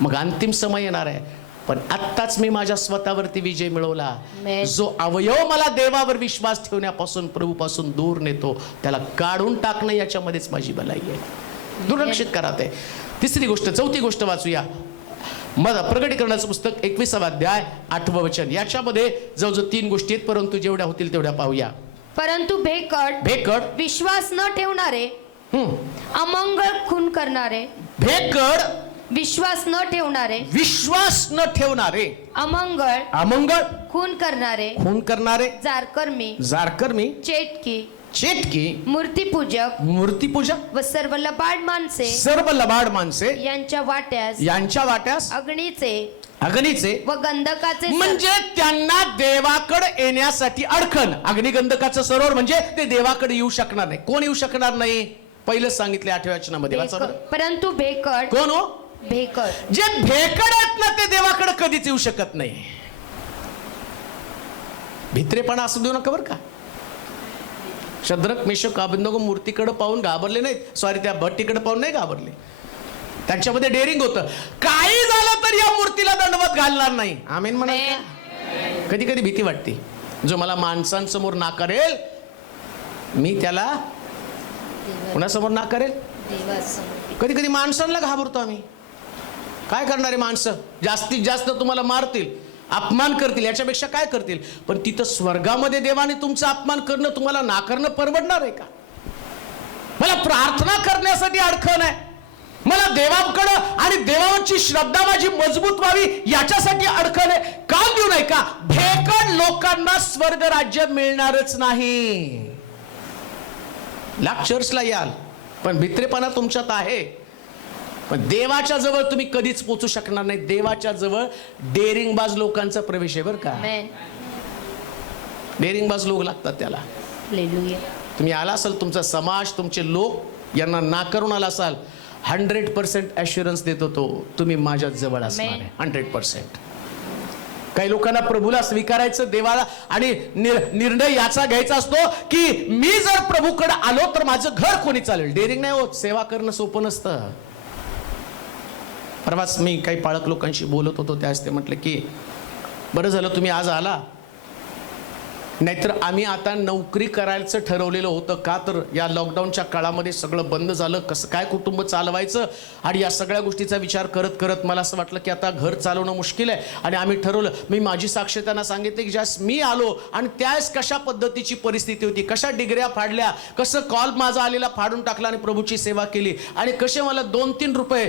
मग अंतिम समय येणार आहे. पण आत्ताच मी माझ्या स्वतःवरती विजय मिळवला. जो अवयव मला देवावर विश्वास ठेवण्यापासून, प्रभूपासून दूर नेतो, त्याला काढून टाकणं याच्यामध्येच माझी भलाई आहे. दुर्लक्षित करा ते. तिसरी गोष्ट, चौथी गोष्ट वाचूया. प्रकटीकरणाचं पुस्तक 21वा अध्याय 8वं वचन. याच्यामध्ये जवळजवळ 3 गोष्टी आहेत, परंतु जेवढ्या होतील तेवढ्या पाहूया. परंतु भेकड विश्वास न ठेवणारे, अमंगळ खून करणारे, विश्वास न ठेवणारे, अमंगळ खून करणारे, जारकर्मी, चेटकी, मूर्तिपूजक व सर्व लबाड माणसे यांच्या वाट्यास अग्नीचे व गंधकाचे म्हणजे त्यांना देवाकडे येण्यासाठी अडखण. अग्निगंधकाचं सरोवर म्हणजे ते देवाकडे येऊ शकणार नाही. कोण येऊ शकणार नाही? पहिलं सांगितले 8व्या वचनामध्ये, वाचा बरं. परंतु भेकड कोण हो? भेकड जे भेकड आहेत ना ते देवाकडे कधीच येऊ शकत नाही. भित्रेपणा असू देऊ नका बरं का. शद्रक मेषक अबेदnego मूर्तीकडे पाहून घाबरले नाहीत. सॉरी, त्या भट्टीकडे पाहून नाही घाबरले. त्यांच्यामध्ये डेअरिंग होतं. काही झालं तर या मूर्तीला दंडवत घालणार नाही. आमेन म्हणा. कधी कधी भीती वाटते. जो मला माणसांसमोर नाकारेल मी त्याला कुणासमोर नाकारेल. कधी कधी माणसांना घाबरतो आम्ही. काय करणारे माणसं जास्तीत जास्त तुम्हाला मारतील, अपमान करतील, याच्यापेक्षा काय करतील. पण तिथं स्वर्गामध्ये देवाने तुमचा अपमान करणं, तुम्हाला नाकारणं परवडणार आहे का? मला प्रार्थना करण्यासाठी अडखण आहे, मला देवाकडं आणि देवावरची श्रद्धा माझी मजबूत व्हावी याच्यासाठी अडखण आहे. का देऊ नाही का? भेकड लोकांना स्वर्ग राज्य मिळणारच नाही. लाख चर्चला याल पण भित्रेपणा तुमच्यात आहे. पण देवाच्या जवळ तुम्ही कधीच पोहोचू शकणार नाही. देवाच्या जवळ डेअरिंगबाज लोकांचा प्रवेश आहे बरं का. डेअरिंगबाज लोक लागतात त्याला. तुम्ही आला असाल, तुमचा समाज, तुमचे लोक यांना नाकारून आला असाल, 100% ॲश्युरन्स देतो तो तुम्ही माझ्या जवळ असणार आहे. 100%. काही लोकांना प्रभूला स्वीकारायचं देवाला आणि निर्णय याचा घ्यायचा असतो की मी जर प्रभूकडे आलो तर माझं घर कोणी चालेल. डेअरिंग नाही होत. सेवा करणं सोपं नसतं. परवाच मी काही पाळक लोकांशी बोलत होतो. त्यास ते म्हटलं की बरं झालं तुम्ही आज आला, नाहीतर आम्ही आता नोकरी करायचं ठरवलेलं होतं. का तर या लॉकडाऊनच्या काळामध्ये सगळं बंद झालं, कसं काय कुटुंब चालवायचं, आणि या सगळ्या गोष्टीचा विचार करत करत मला असं वाटलं की आता घर चालवणं मुश्किल आहे. आणि आम्ही ठरवलं, मी माझी साक्ष त्यांना सांगितले की ज्यास मी आलो आणि त्यावेळेस कशा पद्धतीची परिस्थिती होती, कशा डिग्र्या फाडल्या, कसं कॉल माझा आलेला फाडून टाकला आणि प्रभूची सेवा केली, आणि कसे मला 2-3 रुपये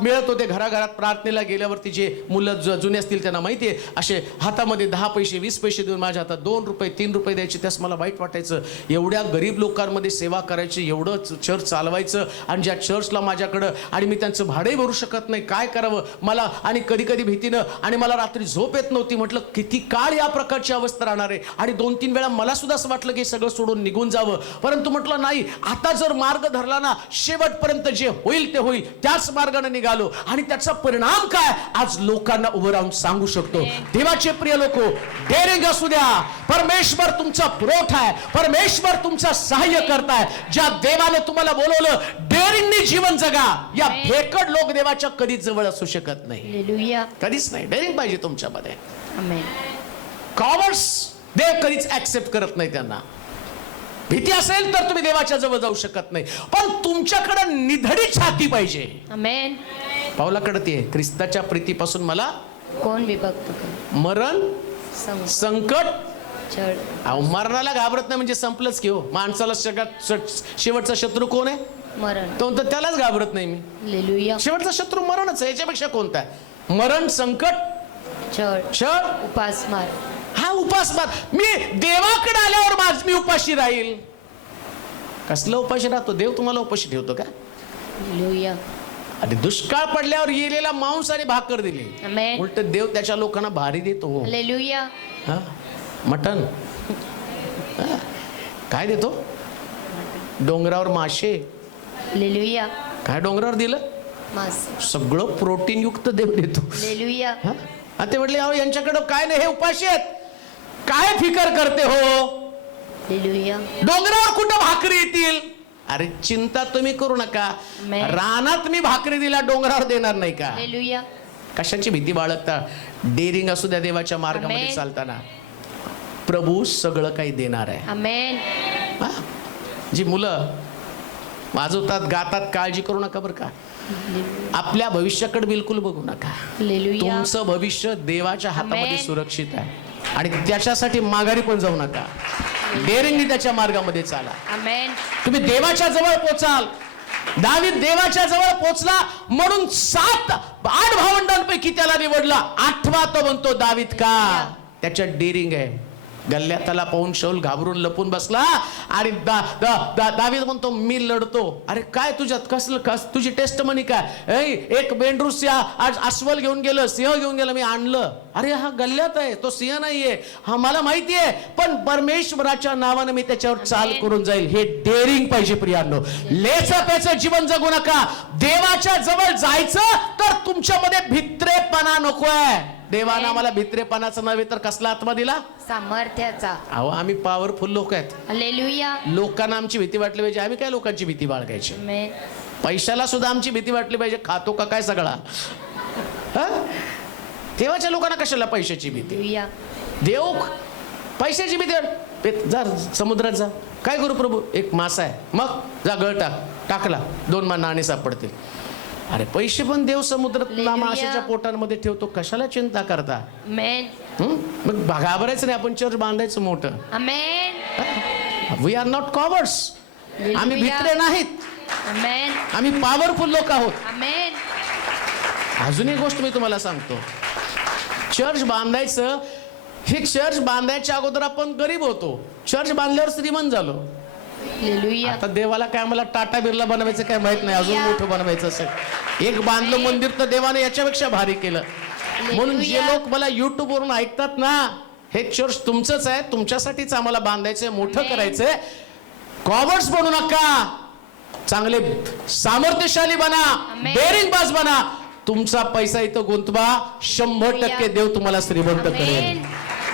मिळत होते घराघरात प्रार्थनेला गेल्यावरती. जे मुलं जुने असतील त्यांना माहिती आहे, असे हातामध्ये 10 पैसे 20 पैसे देऊन माझ्या हातात 2 रुपये 3 रुपये द्यायचे. त्यास मला वाईट वाटायचं. एवढ्या गरीब लोकांमध्ये सेवा करायची, एवढं चर्च चालवायचं, आणि ज्या चर्चला माझ्याकडं, आणि मी त्यांचं भाडे भरू शकत नाही, काय करावं मला, आणि कधी कधी भीतीनं, आणि मला रात्री झोप येत नव्हती. म्हटलं किती काळ या प्रकारची अवस्था राहणार आहे. आणि 2-3 वेळा मला सुद्धा असं वाटलं की सगळं सोडून निघून जावं. परंतु म्हटलं नाही, आता जर मार्ग धरला ना, शेवटपर्यंत जे होईल ते होईल, त्याच मार्गाने निघालो. आणि त्याचा परिणाम काय आज लोकांना उभं राहून सांगू शकतो. देवाचे प्रिय लोक, डेअरिंग असू द्या, परमेश्वर तुमचा पुरवठा आहे, परमेश्वर तुमचा सहाय्य करताय. ज्या देवाने तुम्हाला बोलवलं, डेअरिंगनी जीवन जगा. या भेकड लोक देवाच्या कधीच जवळ असू शकत नाही. कधीच नाही. डेअरिंग पाहिजे तुमच्यामध्ये. कॉवर्ड्स देव कधीच ऍक्सेप्ट करत नाही. त्यांना भीती असेल तर तुम्ही देवाच्या जवळ जाऊ शकत नाही. पण तुमच्याकडे निधडी छाती पाहिजे. पावलाकडे ते ख्रिस्ताच्या प्रीतीपासून मला कोण विभक्त. मरण संकट. मरणाला घाबरत नाही म्हणजे संपलंच की हो. माणसाला सगळ्यात शेवटचा शत्रू कोण आहे? मरण. तो तर त्यालाच घाबरत नाही मी. शेवटचा शत्रू मरणच आहे. याच्यापेक्षा कोणता आहे? मरण, संकट, छळ, उपासमार. हा उपासमार. मी देवाकडे आल्यावर मी उपाशी राहील. कसलं उपाशी राहतो? देव तुम्हाला उपाशी ठेवतो का? आणि दुष्काळ पडल्यावर येलेला मांस आणि भाकर दिली. उलट देव त्याच्या लोकांना भारी देतो. मटन. काय देतो? डोंगरावर मासे. काय डोंगरावर दिलं? सगळं प्रोटीन युक्त देव देतो. ते म्हटले अहो यांच्याकडे काय नाही, हे उपाशी आहेत, काय फिकर करते हो? डोंगरावर कुठं भाकरी येतील? अरे चिंता तुम्ही करू नका. रानात मी भाकरी दिला, डोंगरावर देणार नाही का? कशाची भीती बाळगता? डेअरिंग असू द्या देवाच्या मार्गामध्ये चालताना. प्रभू सगळं काही देणार आहे. जी मुलं वाजवतात, गातात, काळजी करू नका बरं का. आपल्या भविष्याकडे बिलकुल बघू नका. तुमचं भविष्य देवाच्या हातामध्ये सुरक्षित आहे, आणि त्याच्यासाठी माघारी पण जाऊ नका. डेअरिंगनी त्याच्या मार्गामध्ये चाला. तुम्ही देवाच्या जवळ पोचाल. दावीद देवाच्या जवळ पोचला म्हणून 7-8 भावंडांपैकी त्याला निवडला. 8वा तो म्हणतो दावीद का? त्याच्यात डेअरिंग आहे. गल्ल्या त्याला पाहून शाऊल घाबरून लपून बसला आणि दावीद म्हणतो मी लढतो. अरे काय तुझ्यात तुझी टेस्ट म्हणी काय? एक मेंढरूस आज अस्वल घेऊन गेलं, सिंह घेऊन गेलं, मी आणलं. अरे हा गल्ल्यात आहे, तो सिंह नाहीये. हा मला माहिती आहे, पण परमेश्वराच्या नावानं मी त्याच्यावर चाल करून जाईल. हे डेअरिंग पाहिजे प्रियांनो. लेचपेचं जीवन जगू नका. देवाच्या जवळ जायचं तर तुमच्यामध्ये भित्रेपणा नकोय. देवानं आम्हाला भित्रेपणाचा नव्हे तर कसला आत्मा दिला? सामर्थ्याचा. अहो आम्ही पॉवरफुल लोक आहेत. हालेलुया. लोकांना आमची भीती वाटली पाहिजे. आम्ही काय लोकांची भीती बाळगायची? आमेन. पैशाला सुद्धा आमची भीती वाटली पाहिजे. खातो का काय सगळा? देवाच्या लोकांना कशाला पैशाची भीती? हालेलुया. देव पैशाची भीती. जा समुद्रात जा. काय करू प्रभू? एक मासा आहे. मग जा गळ टाकला 2 नाणी सापडतील. अरे पैसे पण देव समुद्रात माशाच्या पोटांमध्ये ठेवतो. कशाला चिंता करता? आमेन. मग घाबरायचं नाही. आपण चर्च बांधायचं मोठं. Amen. We are not cowards. आम्ही भित्रे नाहीत. आमेन. आम्ही पॉवरफुल लोक आहोत. आमेन. अजून एक गोष्ट मी तुम्हाला सांगतो. चर्च बांधायचं, हे चर्च बांधायच्या अगोदर आपण गरीब होतो. चर्च बांधल्यावर श्रीमंत झालो. हालेलुया. आता देवाला काय मला टाटा बिर्ला बनवायचं काय माहित नाही. अजून मोठं बनवायचं असेल. एक बांधलं मंदिर तर देवाने याच्यापेक्षा भारी केलं. म्हणून जे लोक मला YouTube वरून ऐकतात ना, हे चर्च तुमचंच आहे. तुमच्यासाठीच आम्हाला बांधायचंय, मोठं करायचंय. कॉवर्ड्स बनू नका. चांगले सामर्थ्यशाली बना, डेअरिंग बाज बना. तुमचा पैसा इथं गुंतवा. 100% देव तुम्हाला श्रीमंत करेल.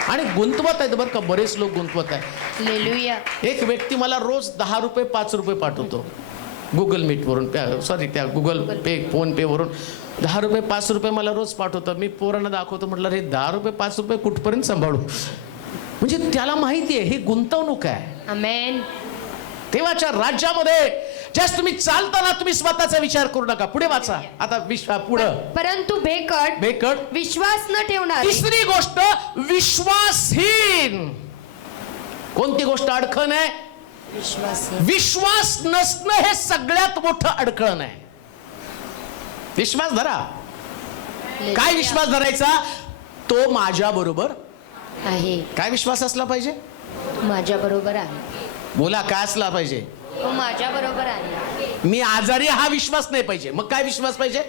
आणि गुंतवत आहेत बरं का, बरेच लोक गुंतवत आहेत. हालेलुया. एक व्यक्ती मला रोज 10 रुपये 5 रुपये पाठवतो गुगल मीट वरून, त्या गुगल पे फोन पे वरून 10 रुपये 5 रुपये मला रोज पाठवतो. मी पोरांना दाखवतो, म्हटलं रे 10 रुपये 5 रुपये कुठपर्यंत सांभाळू? म्हणजे त्याला माहिती आहे ही गुंतवणूक आहे. आमेन. देवाच्या राज्यामध्ये जास्त तुम्ही चालताना तुम्ही स्वतःचा विचार करू नका. पुढे वाचा आता. पुढं. परंतु भेकड विश्वास न ठेवणार. तिसरी गोष्ट विश्वासहीन. कोणती गोष्ट अडखण आहे? विश्वास नसणं हे सगळ्यात मोठं अडखण आहे. विश्वास धरा. काय विश्वास धरायचा? तो माझ्या बरोबर आहे. काय विश्वास असला पाहिजे? माझ्या बरोबर आहे. बोला, काय असला पाहिजे? तो माझ्या बरोबर आहे. मी आजारी हा विश्वास नाही पाहिजे. मग काय विश्वास पाहिजे?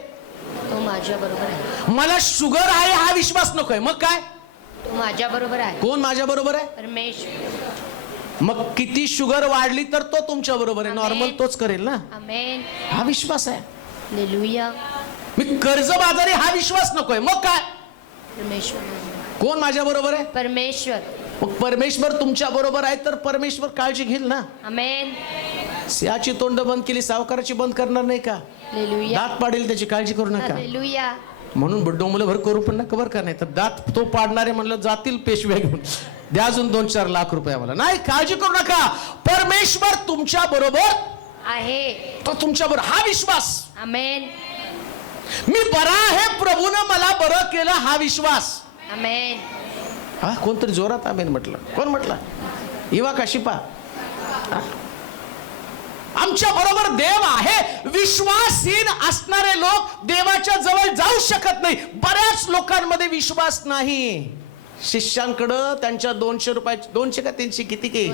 तो माझ्या बरोबर आहे. मला शुगर आहे हा विश्वास नकोय. मग काय? तो माझ्या बरोबर आहे. कोण माझ्या बरोबर आहे? परमेश्वर. मग किती शुगर वाढली तर तो तुमच्या बरोबर आहे. नॉर्मल तोच करेल ना. आमेन. हा विश्वास आहे. हालेलुया. मी कर्जबाजारी हा विश्वास नकोय. मग काय? परमेश्वर. कोण माझ्या बरोबर आहे? परमेश्वर. मग परमेश्वर तुमच्या बरोबर आहे तर परमेश्वर काळजी घेईल ना. आमेन. सिंहाची तोंड बंद केली, सावकाराची बंद करणार नाही का? हालेलुया. दात पाडेल, त्याची काळजी करू नका. हालेलुया. म्हणून डोंबलं भर करू पण नका बरं का. नाही तर दात तो पाडणारे म्हणलं जातील पेशव्या घेऊन, द्या अजून 2-4 लाख रुपये आम्हाला. नाही, काळजी करू नका. परमेश्वर तुमच्या बरोबर आहे. तो तुमच्या बरोबर. हा विश्वास. आमेन. मी बरा आहे, प्रभूनं मला बरं केलं, हा विश्वास. आमेन. हा कोणतरी जोरात आमेन म्हटलं. कोण म्हटलं? इवा का शिपा? आमच्या बरोबर देव आहे. विश्वासहीन असणारे लोक देवाच्या जवळ जाऊ शकत नाही. बऱ्याच लोकांमध्ये विश्वास नाही. शिष्यांकडं त्यांच्या 200 रुपये, 200 का 300 किती की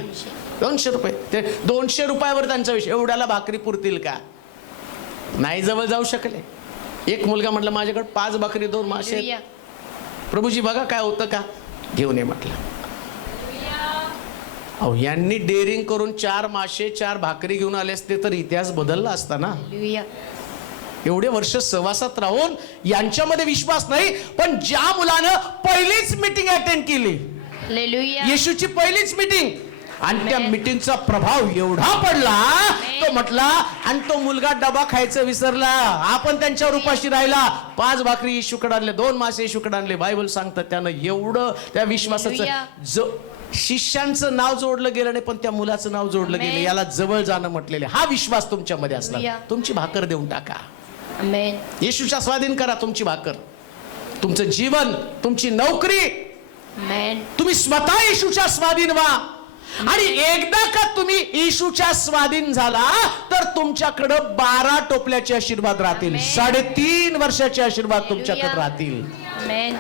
200 रुपये, ते 200 रुपयावर त्यांचा विषय. एवढ्याला भाकरी पुरतील का? नाही जवळ जाऊ शकले. एक मुलगा म्हटलं माझ्याकडे 5 भाकरी 2 मासे आहेत. प्रभूजी बघा काय होतं का, घेऊन ये म्हटलं. अहो यांनी डेअरिंग करून 4 मासे 4 भाकरी घेऊन आले असते तर इतिहास बदलला असता ना. हालेलुया. एवढे वर्ष सहवासात राहून यांच्यामध्ये विश्वास नाही. पण ज्या मुलानं पहिलीच मीटिंग अटेंड केली, हालेलुया. येशूची पहिलीच मीटिंग, आणि त्या मीटिंगचा प्रभाव एवढा पडला, तो म्हटला, आणि तो मुलगा डबा खायचं विसरला. आपण त्यांच्यावर उपाशी राहिला. 5 भाकरी येशूकडे आणले, 2 मासे येशूकडे आणले. बायबल सांगतात त्यानं एवढं त्या विश्वासाचं शिष्यांचं नाव जोडलं गेलं नाही, पण त्या मुलाचं नाव जोडलं गेलं. याला जवळ जाणं म्हटलेले. हा विश्वास तुमच्यामध्ये असला. तुमची भाकर देऊन टाका. आमेन. येशूच्या स्वाधीन करा तुमची भाकर, तुमचं जीवन, तुमची नोकरी. आमेन. तुम्ही स्वतः येशूच्या स्वाधीन व्हा. आणि एकदा का तुम्ही येशूच्या स्वाधीन झाला तर तुमच्याकडं 12 टोपल्याचे आशीर्वाद राहतील. 3.5 वर्षाचे आशीर्वाद तुमच्याकडे राहतील. आमेन.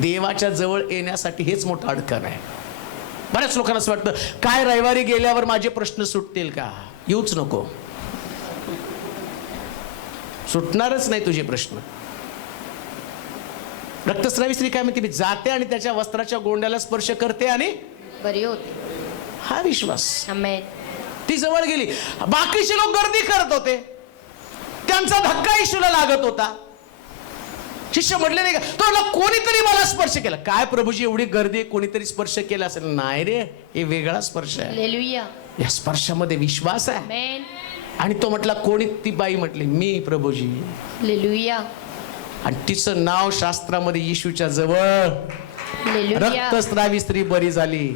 देवाच्या जवळ येण्यासाठी हेच मोठं अडचण आहे. बऱ्याच लोकांना असं वाटतं काय रविवारी गेल्यावर माझे प्रश्न सुटतील का? येऊच नको, सुटणारच नाही तुझे प्रश्न. रक्तस्रावी स्त्री काय म्हणते, मी जाते आणि त्याच्या वस्त्राच्या गोंड्याला स्पर्श करते आणि बरी होते. हा विश्वास. आमेन. ती जवळ गेली. बाकीचे लोक गर्दी करत होते, त्यांचा धक्का येशूला लागत होता. शिष्य म्हटले नाही का, तो म्हटला कोणीतरी मला स्पर्श केला. काय प्रभूजी एवढी गर्दी, कोणीतरी स्पर्श केला असेल? नाही रे, हे वेगळा स्पर्श आहे. हालेलुया. या स्पर्शामध्ये विश्वास आहे. आमेन. आणि तो म्हटला कोणी? ती बाई म्हटली मी प्रभूजी. हालेलुया. आणि तिचं नाव शास्त्रामध्ये येशूच्या जवळ. हालेलुया. रक्तस्रावी स्त्री बरी झाली.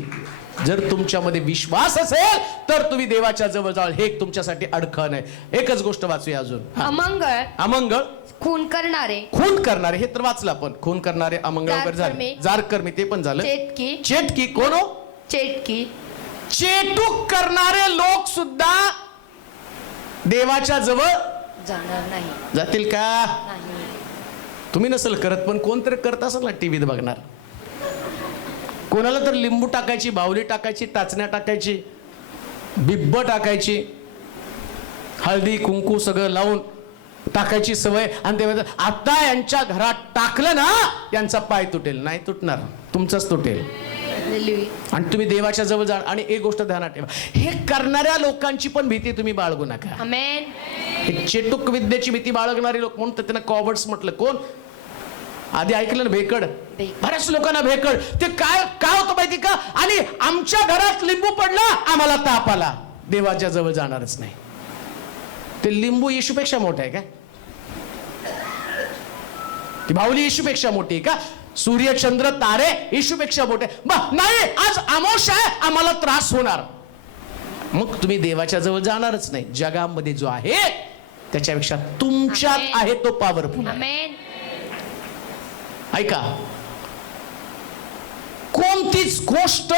जर तुमच्यामध्ये विश्वास असेल तर तुम्ही देवाच्या जवळ जाल. हे एक तुमच्यासाठी अडखण आहे. एकच गोष्ट वाचूया अजून. अमंगळ, अमंगळ, खून करणारे, खून करणारे, हे तर वाचलं आपण. खून करणारे, अमंगळ वगैरे झाले. जारकर्मी ते पण झालं. चेटकी, चेटकी कोण हो? चेटकी, चेटूक करणारे लोक सुद्धा देवाच्या जवळ जाणार नाही. जातील का? नाही. तुम्ही नसेल करत, पण कोणतरी करत असेल ना टीव्हीत बघणार. कोणाला तर लिंबू टाकायची, बावली टाकायची, टाचण्या टाकायची, बिब्ब टाकायची, हळदी कुंकू सगळं लावून टाकायची सवय. आणि ते म्हणतात आता यांच्या घरात टाकलं ना यांचा पाय तुटेल. नाही तुटणार, तुमचाच तुटेल. हालेलुया. आणि तुम्ही देवाच्या जवळ जा. आणि एक गोष्ट ध्यानात ठेवा, हे करणाऱ्या लोकांची पण भीती तुम्ही बाळगू नका. आमेन. हे चेटूक विद्येची भीती बाळगणारे लोक, म्हणून तर त्यांना कॉवर्ड्स म्हटलं. कोण? आधी ऐकलं ना, भेकड. बऱ्याच लोकांना भेकड. ते काय काय होतं माहिती का? आणि आमच्या घरात लिंबू पडला, आम्हाला ताप आला, देवाच्या जवळ जाणारच नाही. ते लिंबू येशूपेक्षा मोठं आहे का? ती बाहुली येशूपेक्षा मोठी आहे का? सूर्य चंद्र तारे येशूपेक्षा मोठे नाही. आज अमावस्या आहे, आम्हाला त्रास होणार. मग तुम्ही देवाच्या जवळ जाणारच नाही. जगामध्ये जो आहे त्याच्यापेक्षा तुमच्यात आहे तो पॉवरफुल आहे. आमेन. ऐका, कोणतीच गोष्ट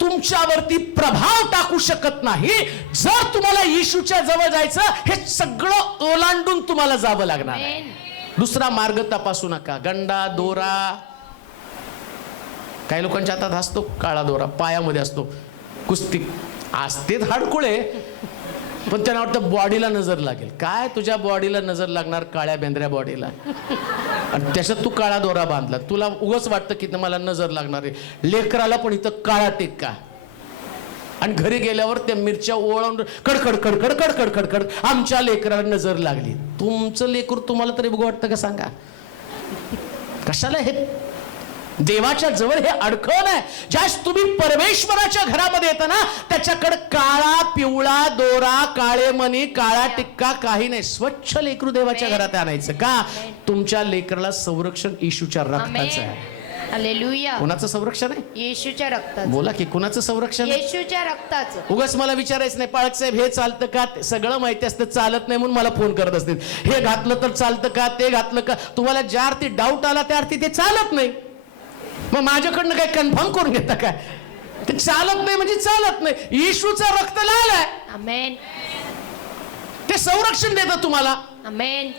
तुमच्यावरती प्रभाव टाकू शकत नाही जर तुम्हाला येशूच्या जवळ जायचं. हे सगळं ओलांडून तुम्हाला जावं लागणार आहे. आमेन. दुसरा मार्ग तपासू नका. गंडा दोरा, काही लोकांच्या हातात असतो काळा दोरा, पायामध्ये असतो. कुस्ती असतेच हाडकुळे, पण त्यांना वाटतं बॉडीला नजर लागेल. काय तुझ्या बॉडीला नजर लागणार, काळ्या बेंद्र्या बॉडीला? आणि त्याच्यात तू काळा दोरा बांधला. तुला उगाच वाटतं की मला नजर लागणार आहे. लेकराला पण इथं काळा टिक्का. आणि घरी गेल्यावर त्या मिरच्या ओळून कडकड कडकड कडकड कडकड आमच्या लेकराला नजर लागली. तुमचं लेकरू तुम्हाला तरी बघू वाटतं का? सांगा. कशाला हे देवाच्या जवळ हे अडखण आहे. ज्यास तुम्ही परमेश्वराच्या घरामध्ये येता ना, त्याच्याकडे काळा पिवळा दोरा, काळे मणी, काळा टिक्का काही नाही. स्वच्छ लेकरू देवाच्या घरात आणायचं. का? तुमच्या लेकराला संरक्षण येशूच्या रक्ताचं आहे. हालेलुया. कुणाचं संरक्षण आहे? येशूच्या रक्ताचं. बोला की कुणाचं संरक्षण आहे? येशूच्या रक्ताचं. उगाच मला विचारायचं नाही, पाळक साहेब हे चालतं का? सगळं माहिती असतं, चालत नाही म्हणून मला फोन करत असतील. हे घातलं तर चालतं का, ते घातलं का? तुम्हाला ज्या अर्थी डाऊट आला त्या अर्थी ते चालत नाही. मग माझ्याकडनं काय कन्फर्म करून घेता काय? ते चालत नाही म्हणजे चालत नाही. येशूचं रक्त लाल आहे. आमेन. ते संरक्षण देतं तुम्हाला. आमेन.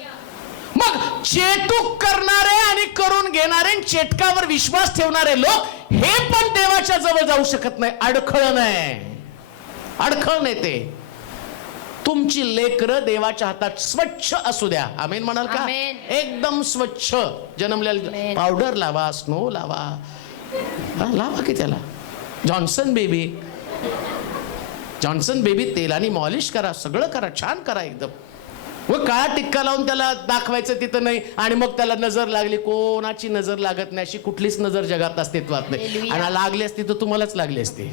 मग चेटूक करणारे आणि करून घेणारे, चेटकावर विश्वास ठेवणारे लोक हे पण देवाच्या जवळ जाऊ शकत नाही. अडखळण आहे, अडखळण येते. तुमची लेकरं देवाच्या हातात स्वच्छ असू द्या. आमेन म्हणाल का? आमेन. एकदम स्वच्छ. जन्मलेला पावडर लावा, स्नो लावा, लावा की त्याला. जॉन्सन बेबी, जॉन्सन बेबी तेलाने मॉलिश करा, सगळं करा, छान करा एकदम. व काळा टिक्का लावून त्याला दाखवायचं तिथं नाही. आणि मग त्याला नजर लागली. कोणाची नजर लागत नाही, अशी कुठलीच नजर जगात अस्तित्वात नाही. आणि लागली असती तर तुम्हालाच लागली असती.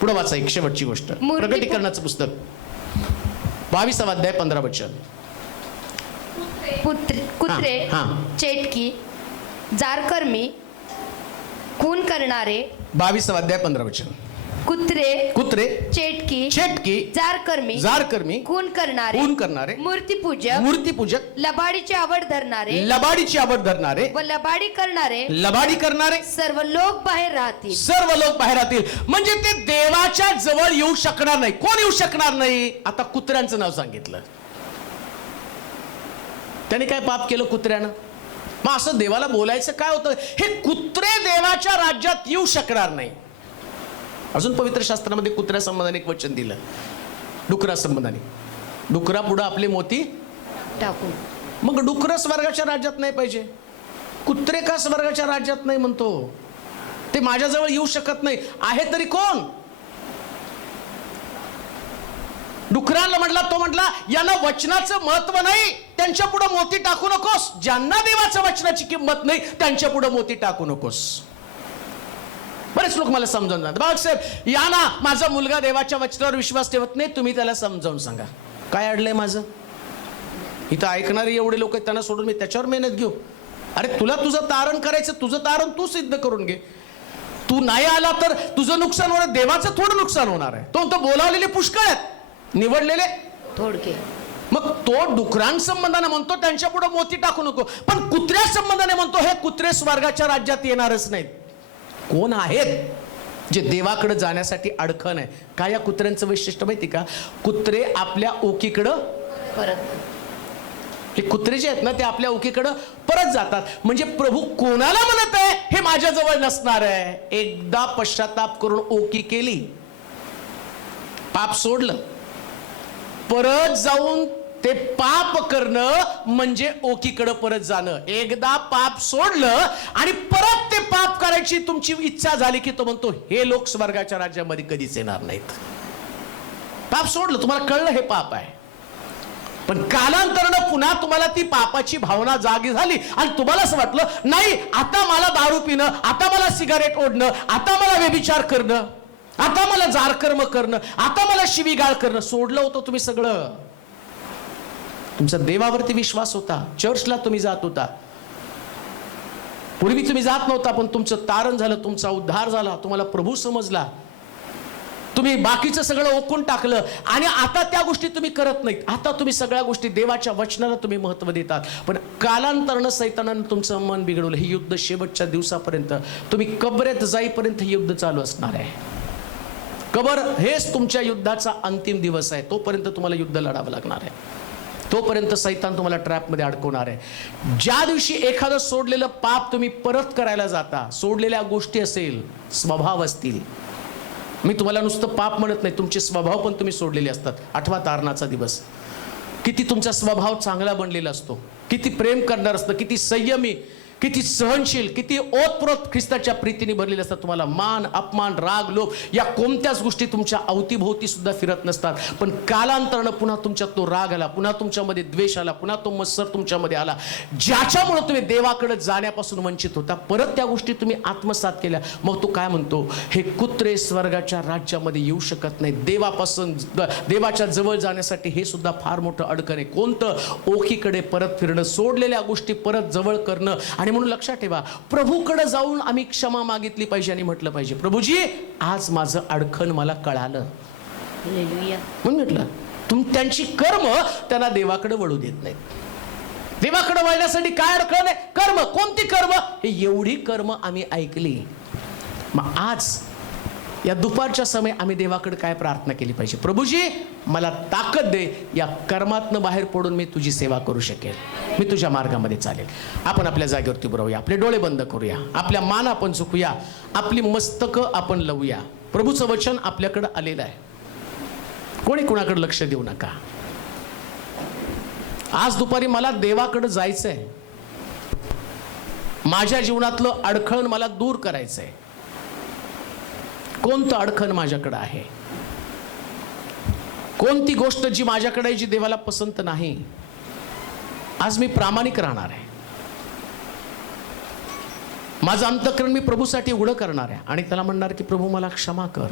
पुढे वाचा एक शेवटची गोष्ट. प्रकटीकरणाचं पुस्तक 22 अध्याय 15 वचन. कुत्रे, चेटकी, जारकर्मी, खून करणारे. 22 अध्याय 15 वचन. कुत्रे, चेटकी, जारकर्मी, खून करणारे, मूर्तीपूजक, लबाडीची आवड धरणारे, व लबाडी करणारे सर्व लोक बाहेर राहतील. म्हणजे ते देवाच्या जवळ येऊ शकणार नाही. कोण येऊ शकणार नाही? आता कुत्र्यांचं नाव सांगितलं. त्याने काय पाप केलं कुत्र्यानं? मग असं देवाला बोलायचं काय होतं? हे कुत्रे देवाच्या राज्यात येऊ शकणार नाही. अजून पवित्र शास्त्रामध्ये कुत्र्या संबंधाने एक वचन दिलं, डुकरा संबंधाने. डुकरा पुढे आपले मोती टाकून. मग डुकर स्वर्गाच्या राज्यात नाही पाहिजे, कुत्रे का स्वर्गाच्या राज्यात नाही म्हणतो? ते माझ्याजवळ येऊ शकत नाही. आहे तरी कोण? डुकराला म्हटला, तो म्हटला यांना वचनाचं महत्व नाही, त्यांच्या पुढे मोती टाकू नकोस. ज्यांना देवाच्या वचनाची किंमत नाही त्यांच्या पुढे मोती टाकू नकोस. बरेच लोक मला समजावून जातात, बाबासाहेब या ना, माझा मुलगा देवाच्या वचनावर विश्वास ठेवत नाही, तुम्ही त्याला समजावून सांगा. काय अडलंय माझं? इथं ऐकणारे एवढे लोक आहेत, त्यांना सोडून मी त्याच्यावर मेहनत घेऊ? अरे तुला तुझं तारण करायचं, तुझं तारण तू सिद्ध करून घे. तू नाही आला तर तुझं नुकसान होणार, देवाचं थोडं नुकसान होणार आहे. तो बोलावलेले पुष्कळ आहेत, निवडलेले थोडके. मग तो डुकरां संबंधाने म्हणतो त्यांच्या पुढे मोती टाकू नको, पण कुत्र्या संबंधाने म्हणतो हे कुत्रे स्वर्गाच्या राज्यात येणारच नाहीत. कोण आहेत जे देवाकडे जाण्यासाठी अडखण आहे? काय या कुत्र्यांचं वैशिष्ट्य माहिती का? कुत्रे आपल्या ओकीकडं परत. हे कुत्रे जे आहेत ना, ते आपल्या ओकीकडं परत जातात. म्हणजे प्रभू कोणाला म्हणत आहे हे माझ्याजवळ नसणार आहे. एकदा पश्चाताप करून ओकी केली, पाप सोडलं, परत जाऊन ते पाप करणं म्हणजे ओकीकडे परत जाणं. एकदा पाप सोडलं आणि परत ते पाप करायची तुमची इच्छा झाली की तो म्हणतो हे लोक स्वर्गाच्या राज्यामध्ये कधीच येणार नाहीत. पाप सोडलं, तुम्हाला कळलं हे पाप आहे, पण कालांतरानं पुन्हा तुम्हाला ती पापाची भावना जागी झाली आणि तुम्हाला असं वाटलं नाही, आता मला दारू पिणं, आता मला सिगारेट ओढणं, आता मला व्यभिचार करणं, आता मला जारकर्म करणं, आता मला शिवीगाळ करणं. सोडलं होतं तुम्ही सगळं. तुमचा देवावरती विश्वास होता, चर्चला तुम्ही जात होता, पूर्वी तुम्ही जात नव्हता, पण तुमचं तारण झालं, तुमचा उद्धार झाला, तुम्हाला प्रभू समजला, तुम्ही बाकीचं सगळं ओकून टाकलं आणि आता त्या गोष्टी तुम्ही करत नाहीत. आता तुम्ही सगळ्या गोष्टी देवाच्या वचनाला तुम्ही महत्व देतात. पण कालांतरानं सैतानानं तुमचं मन बिघडवलं. हे युद्ध शेवटच्या दिवसापर्यंत, तुम्ही कबरेत जाईपर्यंत हे युद्ध चालू असणार आहे. कबर हेच तुमच्या युद्धाचा अंतिम दिवस आहे. तोपर्यंत तुम्हाला युद्ध लढावं लागणार आहे. तोपर्यंत सैतान तुम्हाला ट्रॅपमध्ये अडकवणार आहे. ज्या दिवशी एखादं सोडलेलं पाप तुम्ही परत करायला जाता, सोडलेल्या गोष्टी असेल, स्वभाव असतील, मी तुम्हाला नुसतं पाप म्हणत नाही, तुमचे स्वभाव पण तुम्ही सोडलेले असतात. आठवा तारणाचा दिवस. किती तुमचा स्वभाव चांगला बनलेला असतो, किती प्रेम करणार असतं, किती संयमी, किती सहनशील, किती ओतप्रोत ख्रिस्ताच्या प्रीतीने भरलेले असतात. तुम्हाला मान, अपमान, राग, लोभ या कोणत्याच गोष्टी तुमच्या अवतीभोवती सुद्धा फिरत नसतात. पण कालांतरानं पुन्हा तुमच्यात तो राग आला, पुन्हा तुमच्यामध्ये द्वेष आला, पुन्हा तो मत्सर तुमच्यामध्ये आला, ज्याच्यामुळे तुम्ही देवाकडे जाण्यापासून वंचित होता. परत त्या गोष्टी तुम्ही आत्मसात केल्या. मग तो काय म्हणतो? हे कुत्रे स्वर्गाच्या राज्यामध्ये येऊ शकत नाही. देवापासून, देवाच्या जवळ जाण्यासाठी हे सुद्धा फार मोठं अडचण आहे. कोणतं? ओकीकडे परत फिरणं, सोडलेल्या गोष्टी परत जवळ करणं. आणि म्हणून लक्षात ठेवा, प्रभूकडे जाऊन आम्ही क्षमा मागितली पाहिजे आणि म्हटलं पाहिजे, प्रभूजी आज माझं अडखण मला कळालं. म्हणून म्हटलं त्यांची कर्म त्यांना देवाकडे वळू देत नाहीत. देवाकडे वळण्यासाठी काय अडखण आहे? कर्म. कोणती कर्म? हे एवढी कर्म आम्ही ऐकली. मग आज या दुपारच्या समय आम्ही देवाकडे काय प्रार्थना केली पाहिजे? प्रभूजी मला ताकद दे, या कर्मातनं बाहेर पडून मी तुझी सेवा करू शकेल, मी तुझ्या मार्गामध्ये चालेल. आपण आपल्या जागेवरती उभं राहूया, आपले डोळे बंद करूया, आपल्या मान आपण झुकूया, आपली मस्तकं आपण लवूया. प्रभूचं वचन आपल्याकडे आलेलं आहे. कोणी कोणाकडे लक्ष देऊ नका. आज दुपारी मला देवाकडे जायचंय, माझ्या जीवनातलं अडखळण मला दूर करायचंय. कोणतं अडखण माझ्याकडे आहे? कोणती गोष्ट जी माझ्याकडे आहे, जी देवाला पसंत नाही? आज मी प्रामाणिक राहणार आहे. माझं अंतःकरण मी प्रभूसाठी उघडं करणार आहे आणि त्याला म्हणणार की प्रभू मला क्षमा कर.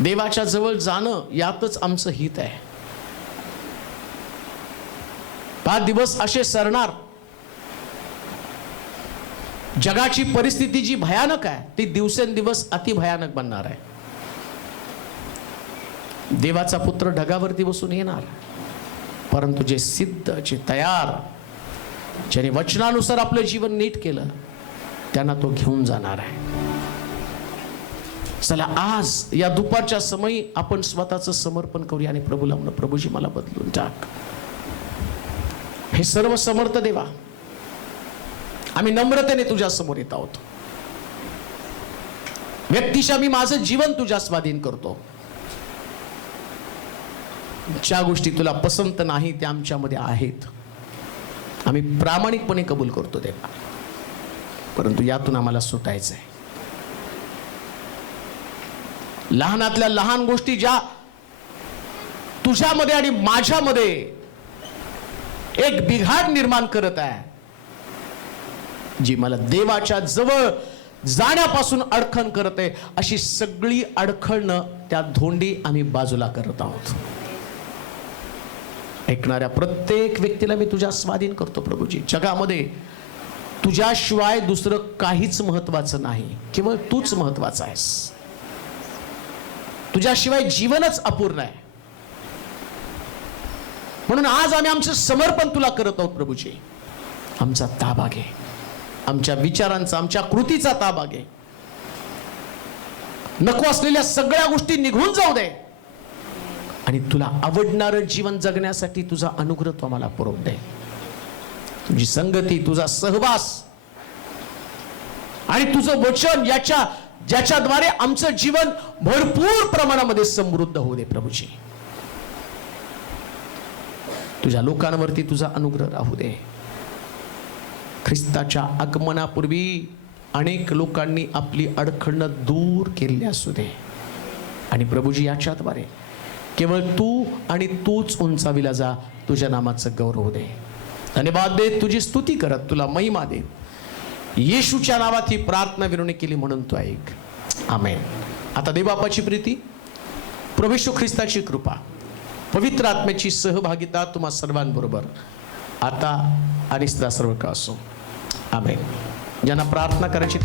देवाच्या जवळ जाणं यातच आमचं हित आहे. 5 दिवस असे सरणार. जगाची परिस्थिती जी भयानक आहे ती दिवसेंदिवस अति भयानक बनणार आहे. देवाचा पुत्र ढगावरती बसून येणार, परंतु जे सिद्ध, जे तयार, ज्याने वचनानुसार आपलं जीवन नीट केलं, त्यांना तो घेऊन जाणार आहे. चला आज या दुपारच्या समयी आपण स्वतःचं समर्पण करूया आणि प्रभूला म्हणू, प्रभूजी मला बदलून टाक. हे सर्व समर्थ देवा, आम्ही नम्रतेने तुझ्या समोर येत आहोत. व्यक्तिशः मी माझं जीवन तुझ्या स्वाधीन करतो. ज्या गोष्टी तुला पसंत नाही त्या आमच्यामध्ये आहेत, आम्ही प्रामाणिकपणे कबूल करतो देवा. परंतु यातून आम्हाला सुटायचं आहे. लहानातल्या लहान गोष्टी ज्या तुझ्यामध्ये आणि माझ्यामध्ये एक बिघाड निर्माण करत आहे, जी मला देवाच्या जवळ जाण्यापासून अडखण करत आहे, अशी सगळी अडखळणं, त्या धोंडी आम्ही बाजूला करत आहोत. ऐकणाऱ्या प्रत्येक व्यक्तीला मी तुझ्या स्वाधीन करतो प्रभूजी. जगामध्ये तुझ्याशिवाय दुसरं काहीच महत्वाचं नाही, केवळ तूच महत्वाचं आहेस. तुझ्याशिवाय जीवनच अपूर्ण आहे. म्हणून आज आम्ही आमचं समर्पण तुला करत आहोत प्रभूजी. आमचा ताबा घे, आमच्या विचारांचा, आमच्या कृतीचा ताबा घे. नको असलेल्या सगळ्या गोष्टी निघून जाऊ दे आणि तुला आवडणारं जीवन जगण्यासाठी तुझा अनुग्रह तो आम्हाला पुरवून दे. तुझी संगती, तुझा सहवास आणि तुझं वचन ज्याच्याद्वारे आमचं जीवन भरपूर प्रमाणामध्ये समृद्ध होऊ दे प्रभूजी. तुझ्या लोकांवरती तुझा अनुग्रह राहू दे. ख्रिस्ताच्या आगमनापूर्वी अनेक लोकांनी आपली अडखळणं दूर केली असू दे. आणि प्रभूजी याच्याद्वारे केवळ तू आणि तूच उंचाविला जा. तुझ्या नामाचं गौरव होऊ दे. धन्यवाद दे, तुझी स्तुती करत तुला महिमा दे. येशूच्या नावात ही प्रार्थना विनवणी केली म्हणून तू ऐक. आमेन. आता देवबापाची प्रीती, प्रभू येशू ख्रिस्ताची कृपा, पवित्र आत्म्याची सहभागिता तुम्हा सर्वांबरोबर आता आणि सदा सर्व काळ असो. आमेन. ज्यांना प्रार्थना करायची